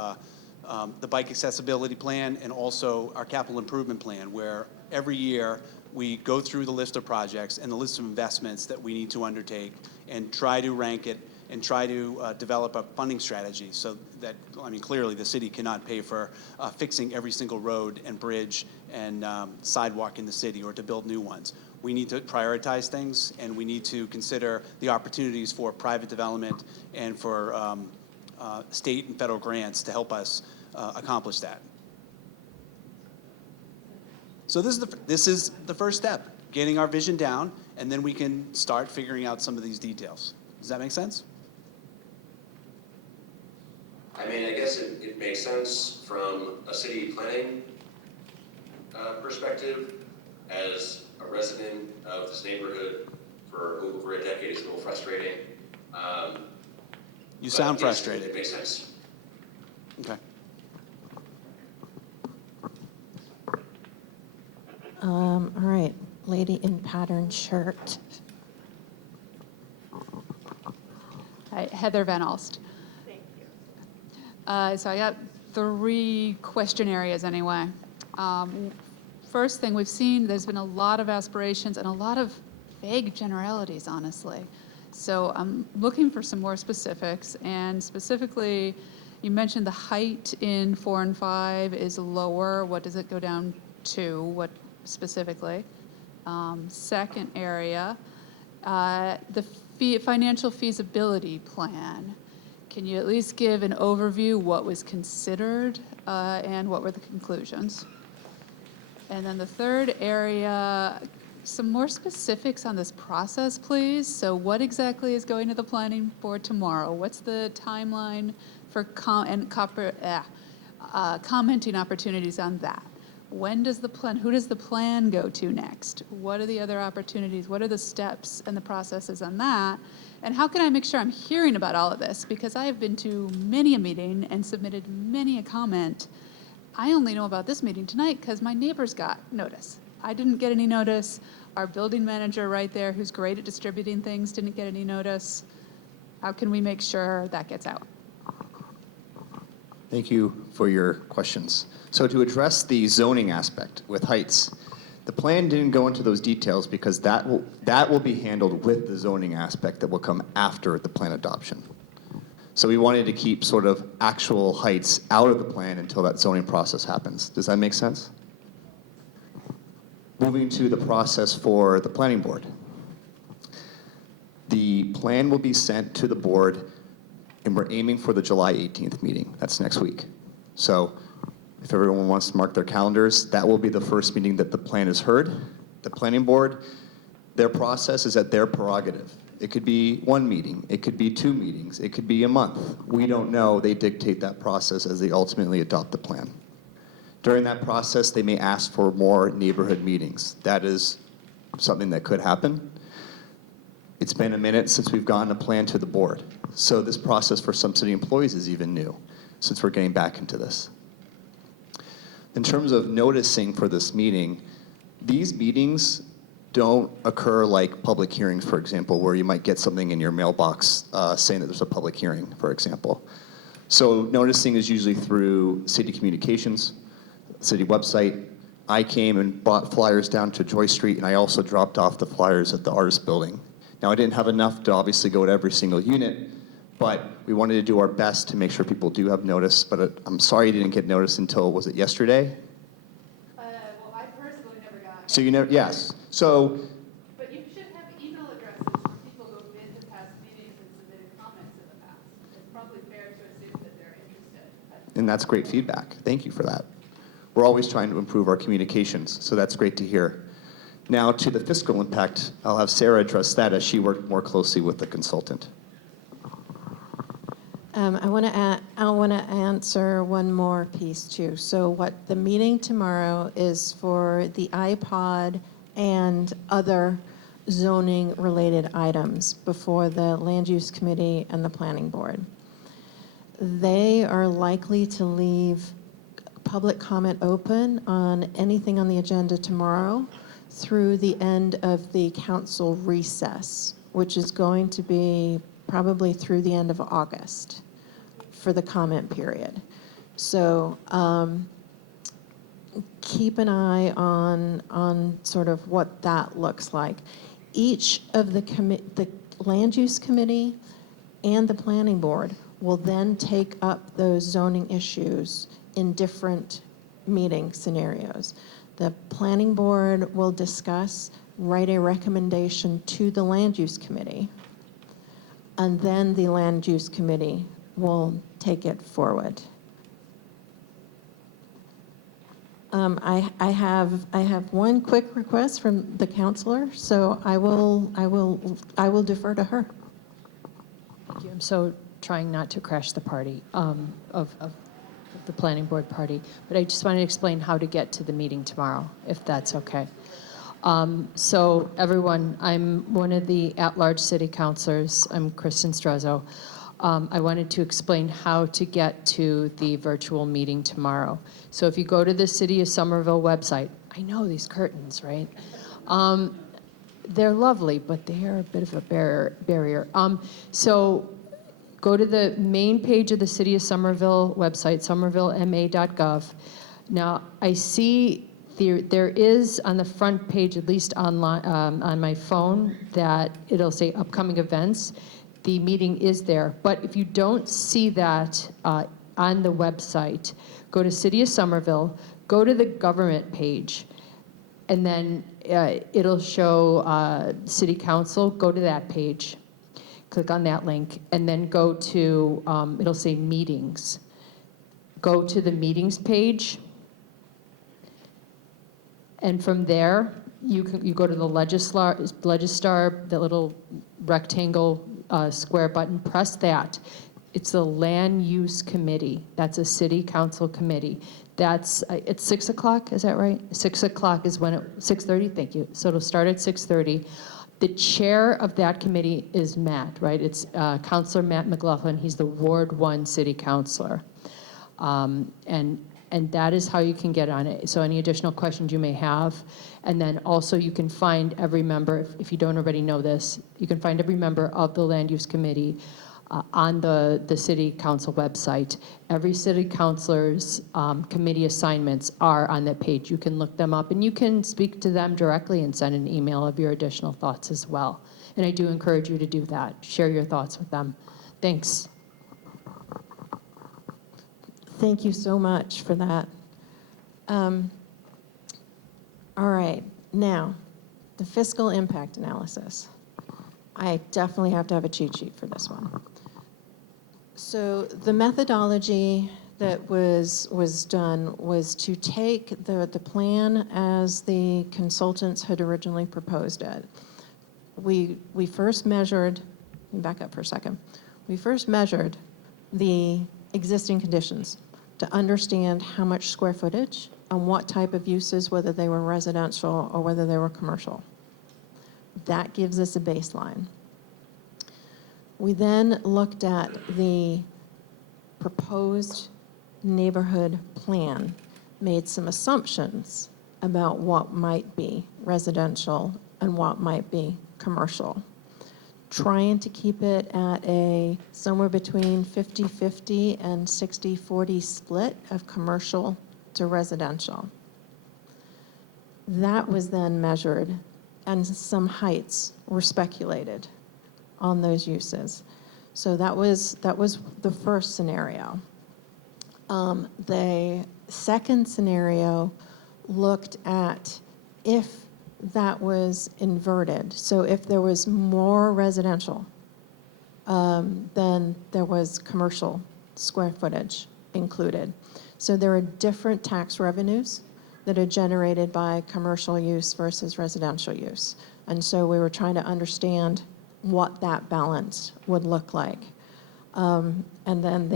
the bike accessibility plan and also our capital improvement plan, where every year we go through the list of projects and the list of investments that we need to undertake and try to rank it and try to develop a funding strategy so that, clearly the city cannot pay for fixing every single road and bridge and sidewalk in the city or to build new ones. We need to prioritize things, and we need to consider the opportunities for private development and for state and federal grants to help us accomplish that. So this is the first step, getting our vision down, and then we can start figuring out some of these details. Does that make sense? I guess it makes sense from a city planning perspective. As a resident of this neighborhood for over a decade, it's a little frustrating. You sound frustrated. It makes sense. Okay. All right, lady in patterned shirt. Hi, Heather Van Alst. Thank you. So I got 3 question areas anyway. First thing, we've seen there's been a lot of aspirations and a lot of vague generalities, honestly. So I'm looking for some more specifics, and specifically, you mentioned the height in 4 and 5 is lower. What does it go down to? What specifically? Second area, the financial feasibility plan. Can you at least give an overview what was considered and what were the conclusions? And then the third area, some more specifics on this process, please. So what exactly is going to the planning board tomorrow? What's the timeline for commenting opportunities on that? When does who does the plan go to next? What are the other opportunities? What are the steps and the processes on that? And how can I make sure I'm hearing about all of this? Because I have been to many a meeting and submitted many a comment. I only know about this meeting tonight because my neighbors got notice. I didn't get any notice. Our building manager right there, who's great at distributing things, didn't get any notice. How can we make sure that gets out? Thank you for your questions. So to address the zoning aspect with heights, the plan didn't go into those details because that will be handled with the zoning aspect that will come after the plan adoption. So we wanted to keep sort of actual heights out of the plan until that zoning process happens. Does that make sense? Moving to the process for the planning board. The plan will be sent to the board, and we're aiming for the July 18th meeting. That's next week. So if everyone wants to mark their calendars, that will be the first meeting that the plan is heard. The planning board, their process is at their prerogative. It could be one meeting, it could be 2 meetings, it could be a month. We don't know. They dictate that process as they ultimately adopt the plan. During that process, they may ask for more neighborhood meetings. That is something that could happen. It's been a minute since we've gotten a plan to the board. So this process for some city employees is even new, since we're getting back into this. In terms of noticing for this meeting, these meetings don't occur like public hearings, for example, where you might get something in your mailbox saying that there's a public hearing, for example. So noticing is usually through city communications, city website. I came and brought flyers down to Joy Street, and I also dropped off the flyers at the Artist Building. Now, I didn't have enough to obviously go to every single unit, but we wanted to do our best to make sure people do have notice. But I'm sorry you didn't get notice until, was it yesterday? Well, I personally never got it. So you never, yes. So, But you should have email addresses for people who've been to past meetings and submitted comments in the past. It's probably fair to assume that they're interested. and that's great feedback. Thank you for that. We're always trying to improve our communications, so that's great to hear. Now to the fiscal impact, I'll have Sarah address that as she worked more closely with the consultant. I want to answer one more piece too. So what the meeting tomorrow is for the iPod and other zoning related items before the Land Use Committee and the Planning Board. They are likely to leave public comment open on anything on the agenda tomorrow through the end of the council recess, which is going to be probably through the end of August for the comment period. So keep an eye on sort of what that looks like. Each of the Land Use Committee and the Planning Board will then take up those zoning issues in different meeting scenarios. The Planning Board will discuss, write a recommendation to the Land Use Committee, and then the Land Use Committee will take it forward. I have one quick request from the counselor, so I will defer to her. Thank you. I'm so trying not to crash the party of the planning board party, but I just wanted to explain how to get to the meeting tomorrow, if that's okay. So everyone, I'm one of the at-large city councilors. I'm Kristen Strezzo. I wanted to explain how to get to the virtual meeting tomorrow. So if you go to the City of Somerville website, I know these curtains, right? They're lovely, but they are a bit of a barrier. So go to the main page of the City of Somerville website, somervillema.gov. Now, I see there is on the front page, at least online, on my phone, that it'll say upcoming events. The meeting is there. But if you don't see that on the website, go to City of Somerville, go to the government page, and then it'll show City Council. Go to that page. Click on that link, and then go to, it'll say meetings. Go to the meetings page, and from there, you go to the Legistar, the little rectangle square button, press that. It's the Land Use Committee. That's a City Council committee. That's, it's 6 o'clock, is that right? 6 o'clock is when it, 6:30, thank you. So it'll start at 6:30. The chair of that committee is Matt, right? It's Counselor Matt McLaughlin. He's the Ward 1 City Councilor. And that is how you can get on it. So any additional questions you may have. And then also you can find every member, if you don't already know this, you can find every member of the Land Use Committee on the City Council website. Every city councilor's committee assignments are on that page. You can look them up and you can speak to them directly and send an email of your additional thoughts as well. And I do encourage you to do that. Share your thoughts with them. Thanks. Thank you so much for that. All right, now, the fiscal impact analysis. I definitely have to have a cheat sheet for this one. So the methodology that was done was to take the plan as the consultants had originally proposed it. We first measured, let me back up for a second. We first measured the existing conditions to understand how much square footage and what type of uses, whether they were residential or whether they were commercial. That gives us a baseline. We then looked at the proposed neighborhood plan, made some assumptions about what might be residential and what might be commercial, trying to keep it at a somewhere between 50-50 and 60-40 split of commercial to residential. That was then measured, and some heights were speculated on those uses. So that was the first scenario. The second scenario looked at if that was inverted. So if there was more residential, then there was commercial square footage included. So there are different tax revenues that are generated by commercial use versus residential use. And so we were trying to understand what that balance would look like. And then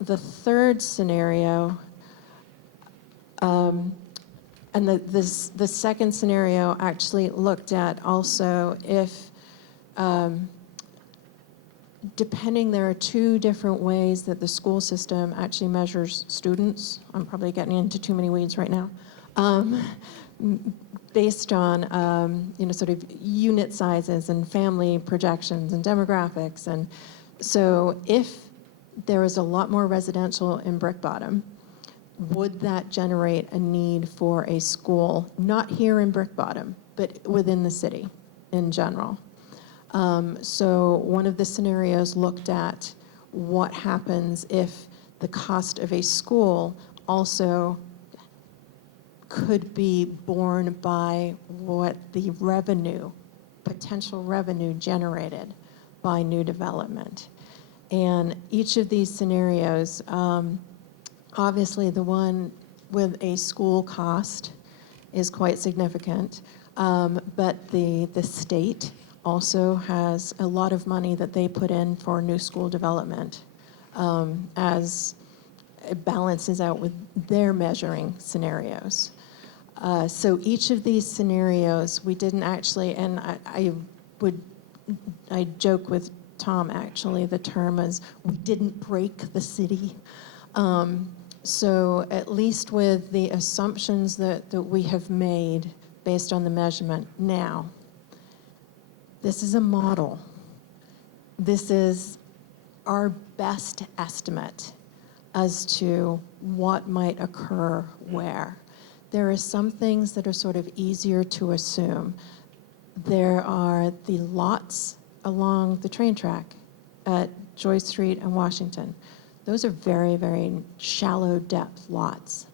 the third scenario, and the second scenario actually looked at also if, there are two different ways that the school system actually measures students. I'm probably getting into too many weeds right now. Based on, sort of unit sizes and family projections and demographics. And so if there is a lot more residential in Brickbottom, would that generate a need for a school, not here in Brickbottom, but within the city in general? So one of the scenarios looked at what happens if the cost of a school also could be borne by what the revenue, potential revenue generated by new development. And each of these scenarios, obviously the one with a school cost is quite significant, but the state also has a lot of money that they put in for new school development as it balances out with their measuring scenarios. So each of these scenarios, we didn't actually, and I joke with Tom actually, the term is we didn't break the city. So at least with the assumptions that we have made based on the measurement now, this is a model. This is our best estimate as to what might occur where. There are some things that are sort of easier to assume. There are the lots along the train track at Joyce Street and Washington. Those are very, very shallow depth lots.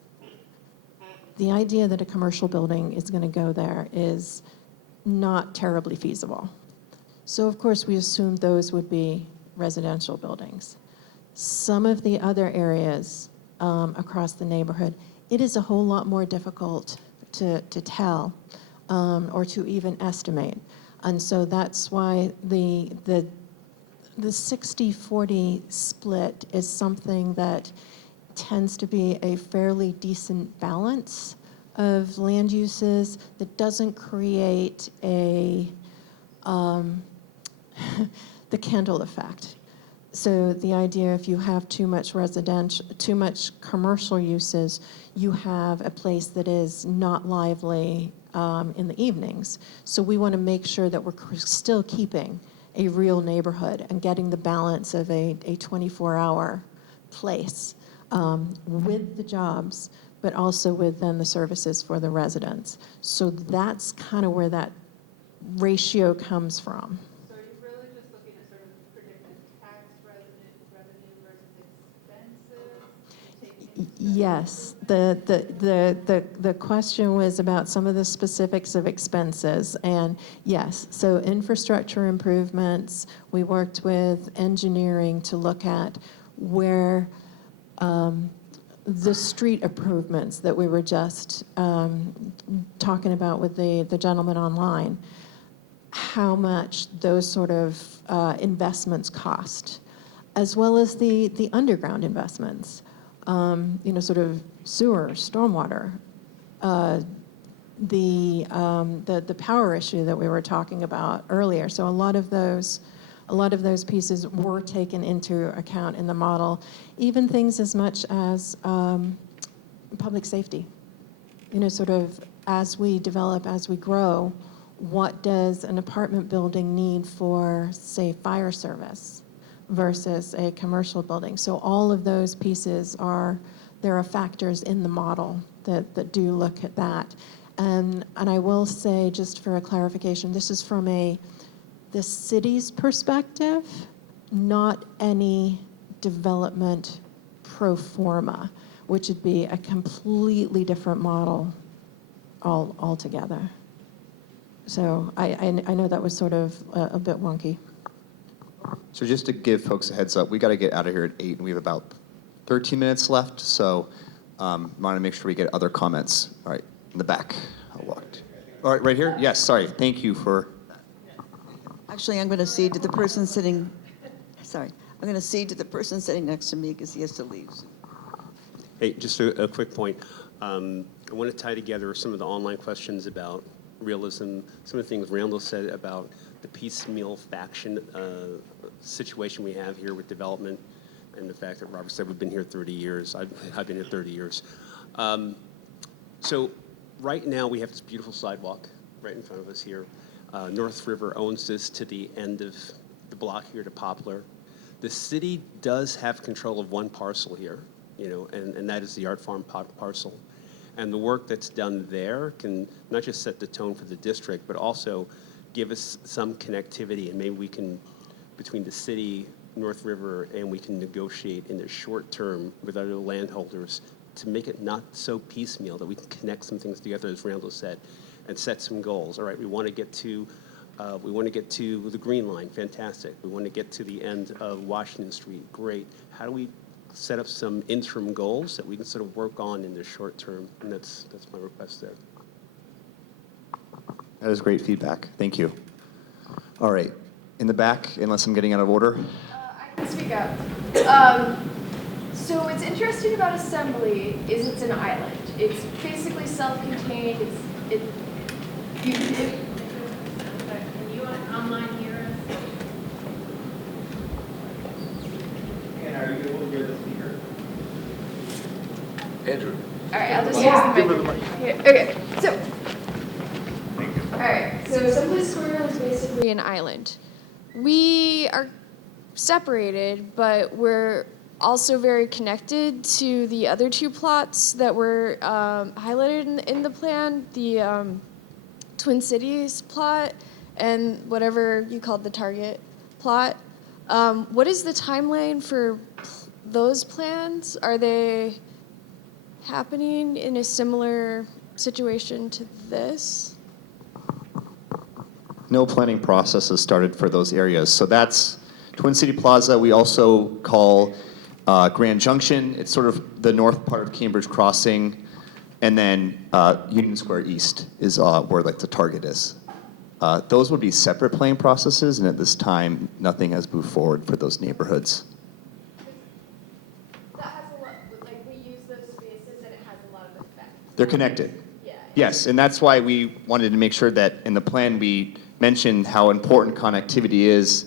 The idea that a commercial building is going to go there is not terribly feasible. So of course we assumed those would be residential buildings. Some of the other areas across the neighborhood, it is a whole lot more difficult to tell or to even estimate. And so that's why the 60-40 split is something that tends to be a fairly decent balance of land uses that doesn't create a the Kendall effect. So the idea, if you have too much residential, too much commercial uses, you have a place that is not lively in the evenings. So we want to make sure that we're still keeping a real neighborhood and getting the balance of a 24-hour place with the jobs, but also with then the services for the residents. So that's kind of where that ratio comes from. So are you really just looking at sort of predicted tax revenue versus expenses? Yes, the question was about some of the specifics of expenses, and yes, so infrastructure improvements, we worked with engineering to look at where the street improvements that we were just talking about with the gentleman online, how much those sort of investments cost, as well as the underground investments. Sort of sewer, stormwater, the power issue that we were talking about earlier. So a lot of those pieces were taken into account in the model, even things as much as public safety. Sort of as we develop, as we grow, what does an apartment building need for, say, fire service versus a commercial building? So all of those pieces there are factors in the model that do look at that. And I will say, just for a clarification, this is from the city's perspective, not any development pro forma, which would be a completely different model altogether. So I know that was sort of a bit wonky. So just to give folks a heads up, we got to get out of here at 8, and we have about 13 minutes left. So want to make sure we get other comments. All right, in the back. I'll walk. All right, right here? Yes, sorry. Thank you for... Actually, I'm going to cede to the person sitting, sorry. I'm going to cede to the person sitting next to me because he has to leave. Hey, just a quick point. I want to tie together some of the online questions about realism, some of the things Randall said about the piecemeal faction situation we have here with development, and the fact that Robert said we've been here 30 years. I've been here 30 years. So right now we have this beautiful sidewalk right in front of us here. North River owns this to the end of the block here to Poplar. The city does have control of one parcel here, and that is the Art Farm parcel. And the work that's done there can not just set the tone for the district, but also give us some connectivity, and maybe we can, between the city, North River, and we can negotiate in the short term with other landholders to make it not so piecemeal, that we can connect some things together, as Randall said, and set some goals. All right, we want to get to the Green Line, fantastic. We want to get to the end of Washington Street, great. How do we set up some interim goals that we can sort of work on in the short term? And that's my request there. That is great feedback. Thank you. All right, in the back, unless I'm getting out of order. I can speak up. So what's interesting about Assembly is it's an island. It's basically self-contained. Can you online hear us? And are you able to hear the speaker? Andrew. All right, I'll just use the mic. Here. Okay, so. All right, so Assembly Square is basically an island. We are separated, but we're also very connected to the other two plots that were highlighted in the plan, the Twin Cities plot and whatever you called the Target plot. What is the timeline for those plans? Are they happening in a similar situation to this? No planning process has started for those areas. So that's Twin City Plaza. We also call Grand Junction. It's sort of the north part of Cambridge Crossing. And then Union Square East is where like the Target is. Those would be separate planning processes, and at this time, nothing has moved forward for those neighborhoods. That has a lot, like we They're connected. Yes, and that's why we wanted to make sure that in the plan we mentioned how important connectivity is,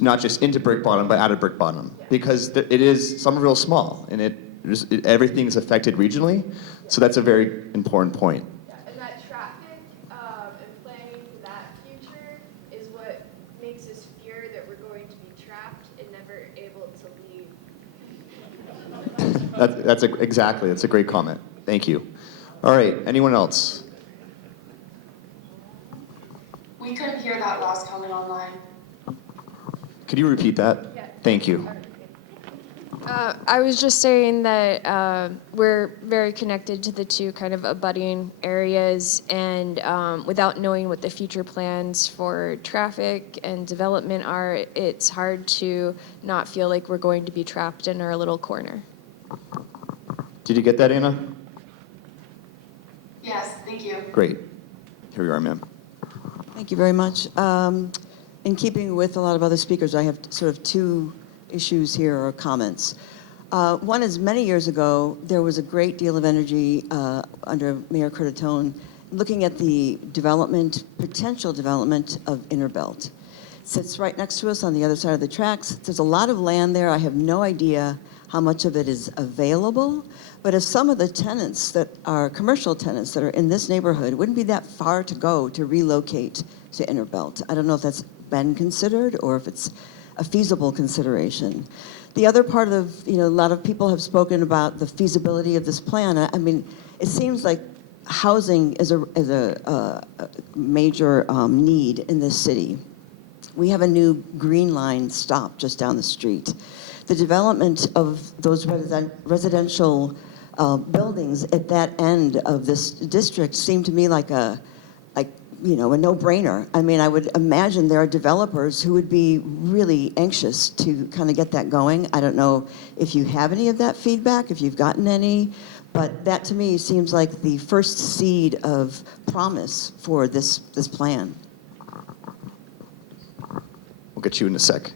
not just into Brickbottom, but out of Brickbottom. Because it is, Somerville's small, and everything's affected regionally, so that's a very important point. And that traffic and planning for that future is what makes us fear that we're going to be trapped and never able to leave. Exactly, that's a great comment. Thank you. All right, anyone else? We couldn't hear that last comment online. Could you repeat that? Yeah. Thank you. I was just saying that we're very connected to the two kind of abutting areas, and without knowing what the future plans for traffic and development are, it's hard to not feel like we're going to be trapped in our little corner. Did you get that, Anna? Yes, thank you. Great. Here you are, ma'am. Thank you very much. In keeping with a lot of other speakers, I have sort of two issues here or comments. One is many years ago, there was a great deal of energy under Mayor Curtatone looking at the potential development of Innerbelt. It sits right next to us on the other side of the tracks. There's a lot of land there. I have no idea how much of it is available, but if some of the tenants that are commercial tenants that are in this neighborhood, it wouldn't be that far to go to relocate to Innerbelt. I don't know if that's been considered or if it's a feasible consideration. The other part of, a lot of people have spoken about the feasibility of this plan. I mean, it seems like housing is a major need in this city. We have a new Green Line stop just down the street. The development of those residential buildings at that end of this district seem to me like a no-brainer. I mean, I would imagine there are developers who would be really anxious to kind of get that going. I don't know if you have any of that feedback, if you've gotten any, but that to me seems like the first seed of promise for this plan. We'll get you in a sec,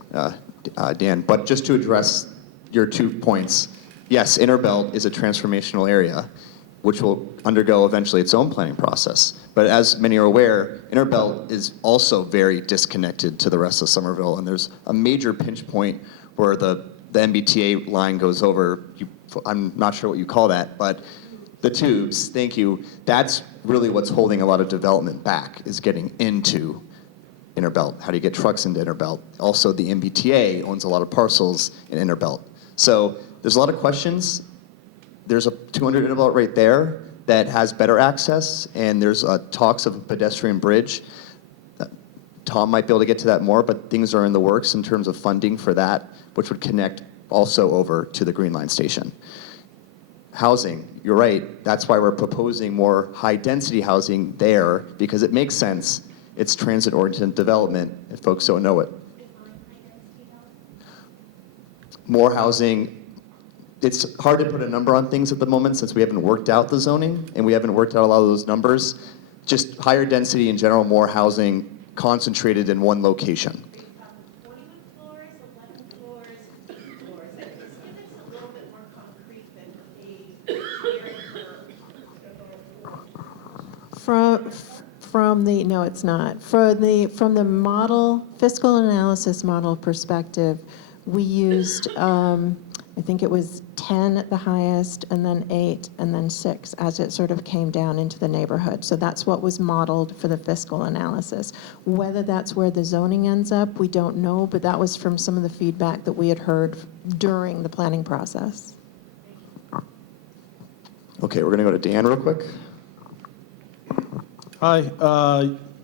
Dan. But just to address your 2 points, yes, Innerbelt is a transformational area, which will undergo eventually its own planning process. But as many are aware, Innerbelt is also very disconnected to the rest of Somerville, and there's a major pinch point where the MBTA line goes over, I'm not sure what you call that, but the tubes, thank you, that's really what's holding a lot of development back, is getting into Innerbelt. How do you get trucks into Innerbelt? Also, the MBTA owns a lot of parcels in Innerbelt. So there's a lot of questions. There's a 200 Innerbelt right there that has better access, and there's talks of a pedestrian bridge. Tom might be able to get to that more, but things are in the works in terms of funding for that, which would connect also over to the Green Line station. Housing, you're right. That's why we're proposing more high-density housing there, because it makes sense. It's transit-oriented development, if folks don't know it. More housing. It's hard to put a number on things at the moment since we haven't worked out the zoning and we haven't worked out a lot of those numbers. Just higher density in general, more housing concentrated in one location. No, it's not. From the model, fiscal analysis model perspective, we used, I think it was 10 at the highest, and then 8, and then 6 as it sort of came down into the neighborhood. So that's what was modeled for the fiscal analysis. Whether that's where the zoning ends up, we don't know, but that was from some of the feedback that we had heard during the planning process. Okay, we're gonna go to Dan real quick. Hi,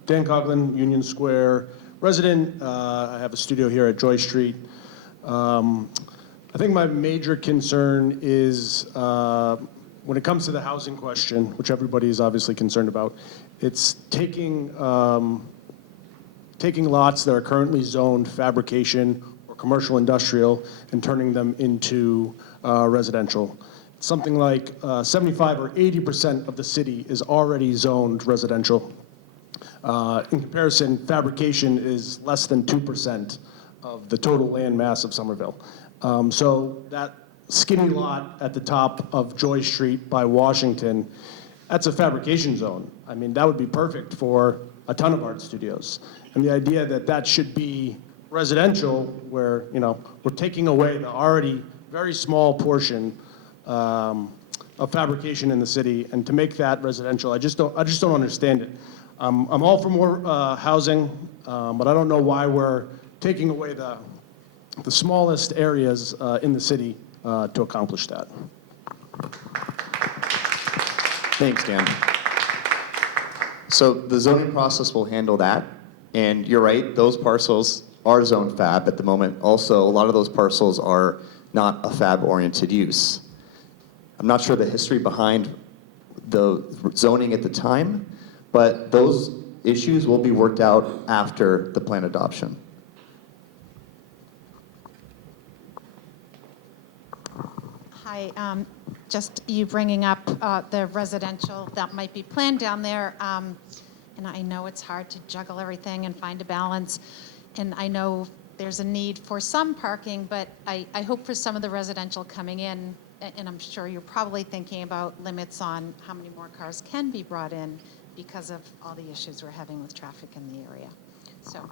Dan Coughlin, Union Square resident. I have a studio here at Joy Street. I think my major concern is when it comes to the housing question, which everybody is obviously concerned about, it's taking lots that are currently zoned fabrication or commercial industrial and turning them into residential. Something like 75 or 80% of the city is already zoned residential. In comparison, fabrication is less than 2% of the total land mass of Somerville. So that skinny lot at the top of Joy Street by Washington that's a fabrication zone. I mean, that would be perfect for a ton of art studios. And the idea that that should be residential, where, you know, we're taking away the already very small portion of fabrication in the city, and to make that residential, I just don't understand it. I'm all for more housing, but I don't know why we're taking away the smallest areas in the city to accomplish that. Thanks, Dan. So the zoning process will handle that, and you're right, those parcels are zoned fab at the moment. Also, a lot of those parcels are not a fab-oriented use. I'm not sure the history behind the zoning at the time, but those issues will be worked out after the plan adoption. Hi, just you bringing up the residential that might be planned down there, and I know it's hard to juggle everything and find a balance, and I know there's a need for some parking, but I hope for some of the residential coming in, and I'm sure you're probably thinking about limits on how many more cars can be brought in because of all the issues we're having with traffic in the area. So.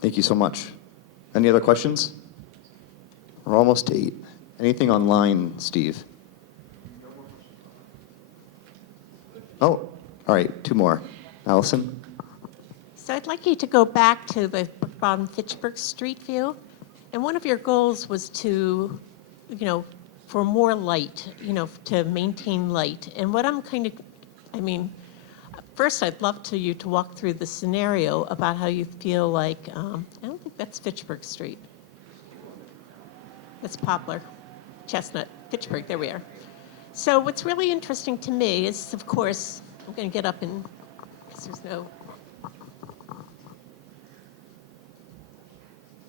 Thank you so much. Any other questions? We're almost to 8. Anything online, Steve? Oh, all right, 2 more. Allison? So I'd like you to go back to the Fitchburg Street view. And one of your goals was to, you know, for more light, you know, to maintain light. And what I'm kind of, I mean, first I'd love you to walk through the scenario about how you feel like, I don't think that's Fitchburg Street. That's Poplar, Chestnut, Fitchburg, there we are. So what's really interesting to me is, of course, I'm going to get up and, because there's no.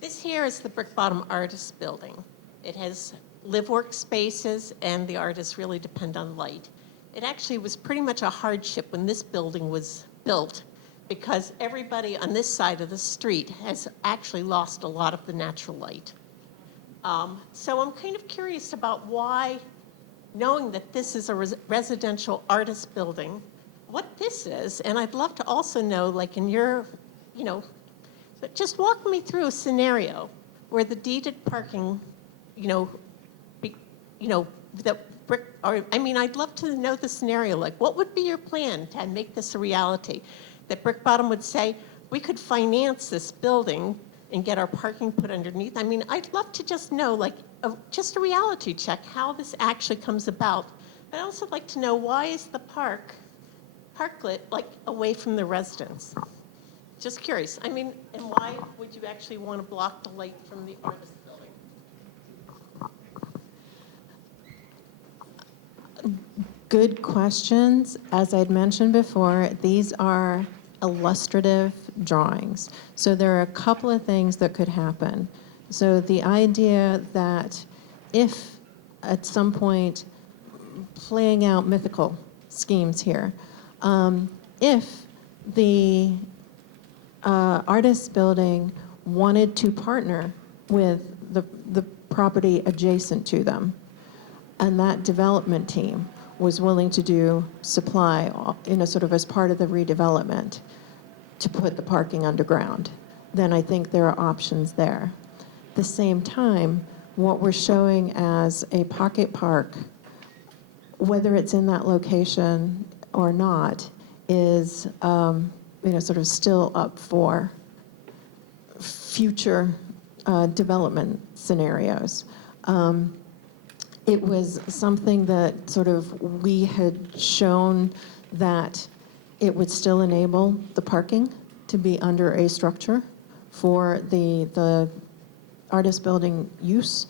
This here is the Brickbottom Artist Building. It has live-work spaces, and the artists really depend on light. It actually was pretty much a hardship when this building was built, because everybody on this side of the street has actually lost a lot of the natural light. So I'm kind of curious about why, knowing that this is a residential artist building, what this is, and I'd love to also know, like in your, you know, but just walk me through a scenario where the deeded parking, you know, I'd love to know the scenario, like what would be your plan to make this a reality? That Brickbottom would say, we could finance this building and get our parking put underneath. I mean, I'd love to just know, like, just a reality check, how this actually comes about. I'd also like to know, why is the parklet, like, away from the residents? Just curious. I mean, and why would you actually want to block the light from the artist building? Good questions. As I'd mentioned before, these are illustrative drawings. So there are a couple of things that could happen. So the idea that if at some point, playing out mythical schemes here, if the artist building wanted to partner with the property adjacent to them, and that development team was willing to do supply, you know, sort of as part of the redevelopment to put the parking underground, then I think there are options there. At the same time, what we're showing as a pocket park, whether it's in that location or not, is you know, sort of still up for future development scenarios. It was something that sort of we had shown that it would still enable the parking to be under a structure for the artist building use,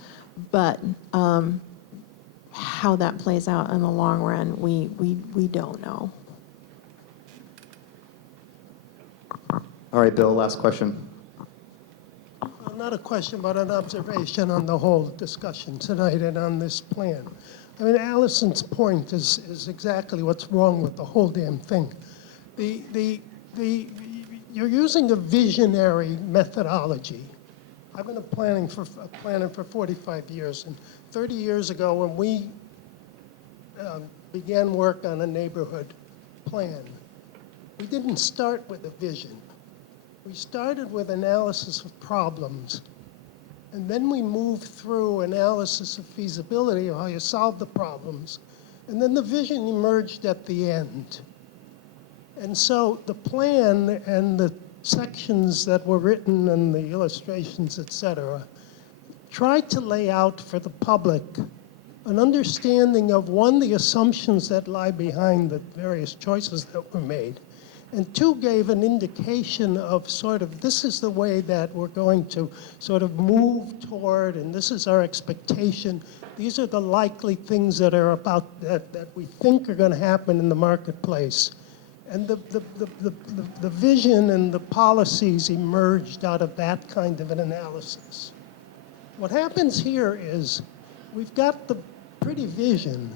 but how that plays out in the long run, we don't know. All right, Bill, last question. Well, not a question, but an observation on the whole discussion tonight and on this plan. I mean, Allison's point is exactly what's wrong with the whole damn thing. You're using a visionary methodology. I've been planning for 45 years, and 30 years ago when we began work on a neighborhood plan, we didn't start with a vision. We started with analysis of problems. And then we moved through analysis of feasibility, or how you solve the problems. And then the vision emerged at the end. And so the plan and the sections that were written and the illustrations, et cetera, tried to lay out for the public an understanding of, one, the assumptions that lie behind the various choices that were made, and two, gave an indication of sort of, this is the way that we're going to sort of move toward, and this is our expectation. These are the likely things that are about, that we think are going to happen in the marketplace. And the vision and the policies emerged out of that kind of an analysis. What happens here is we've got the pretty vision,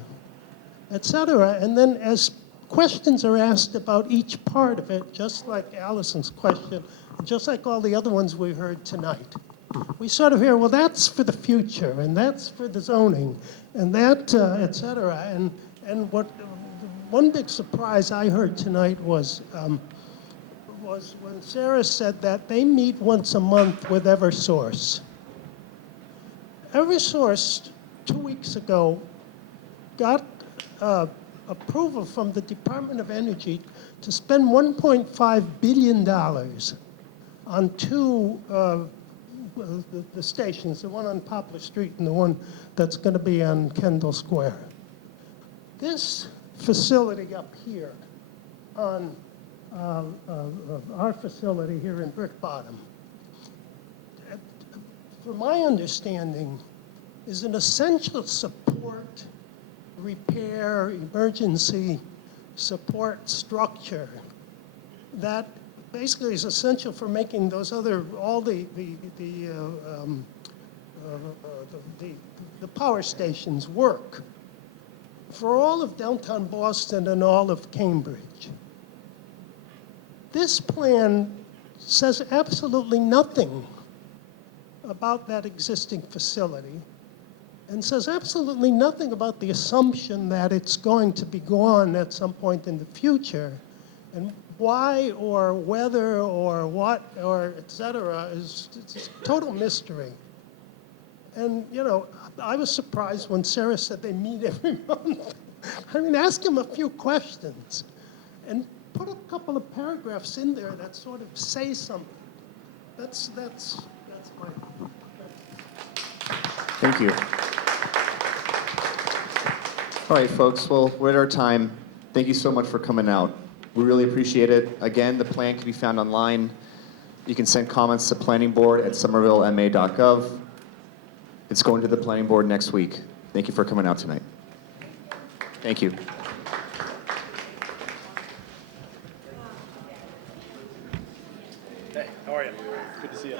et cetera, and then as questions are asked about each part of it, just like Allison's question, just like all the other ones we heard tonight. We sort of hear, well, that's for the future, and that's for the zoning, and that, et cetera. And what one big surprise I heard tonight was when Sarah said that they meet once a month with Eversource. Eversource, 2 weeks ago, got approval from the Department of Energy to spend $1.5 billion on two the stations, the one on Poplar Street and the one that's going to be on Kendall Square. This facility up here on our facility here in Brickbottom, from my understanding, is an essential support, repair, emergency support structure that basically is essential for making those other, all the power stations work for all of downtown Boston and all of Cambridge. This plan says absolutely nothing about that existing facility and says absolutely nothing about the assumption that it's going to be gone at some point in the future. And why or whether or what or et cetera is it's a total mystery. And, you know, I was surprised when Sarah said they meet every month. I mean, ask them a few questions and put a couple of paragraphs in there that sort of say something. That's my... Thank you. All right, folks, well, we're at our time. Thank you so much for coming out. We really appreciate it. Again, the plan can be found online. You can send comments to planningboard@somervillema.gov. It's going to the planning board next week. Thank you for coming out tonight. Thank you. Hey, how are you? Good to see you.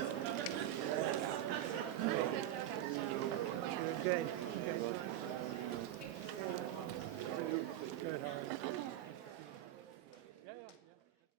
Good.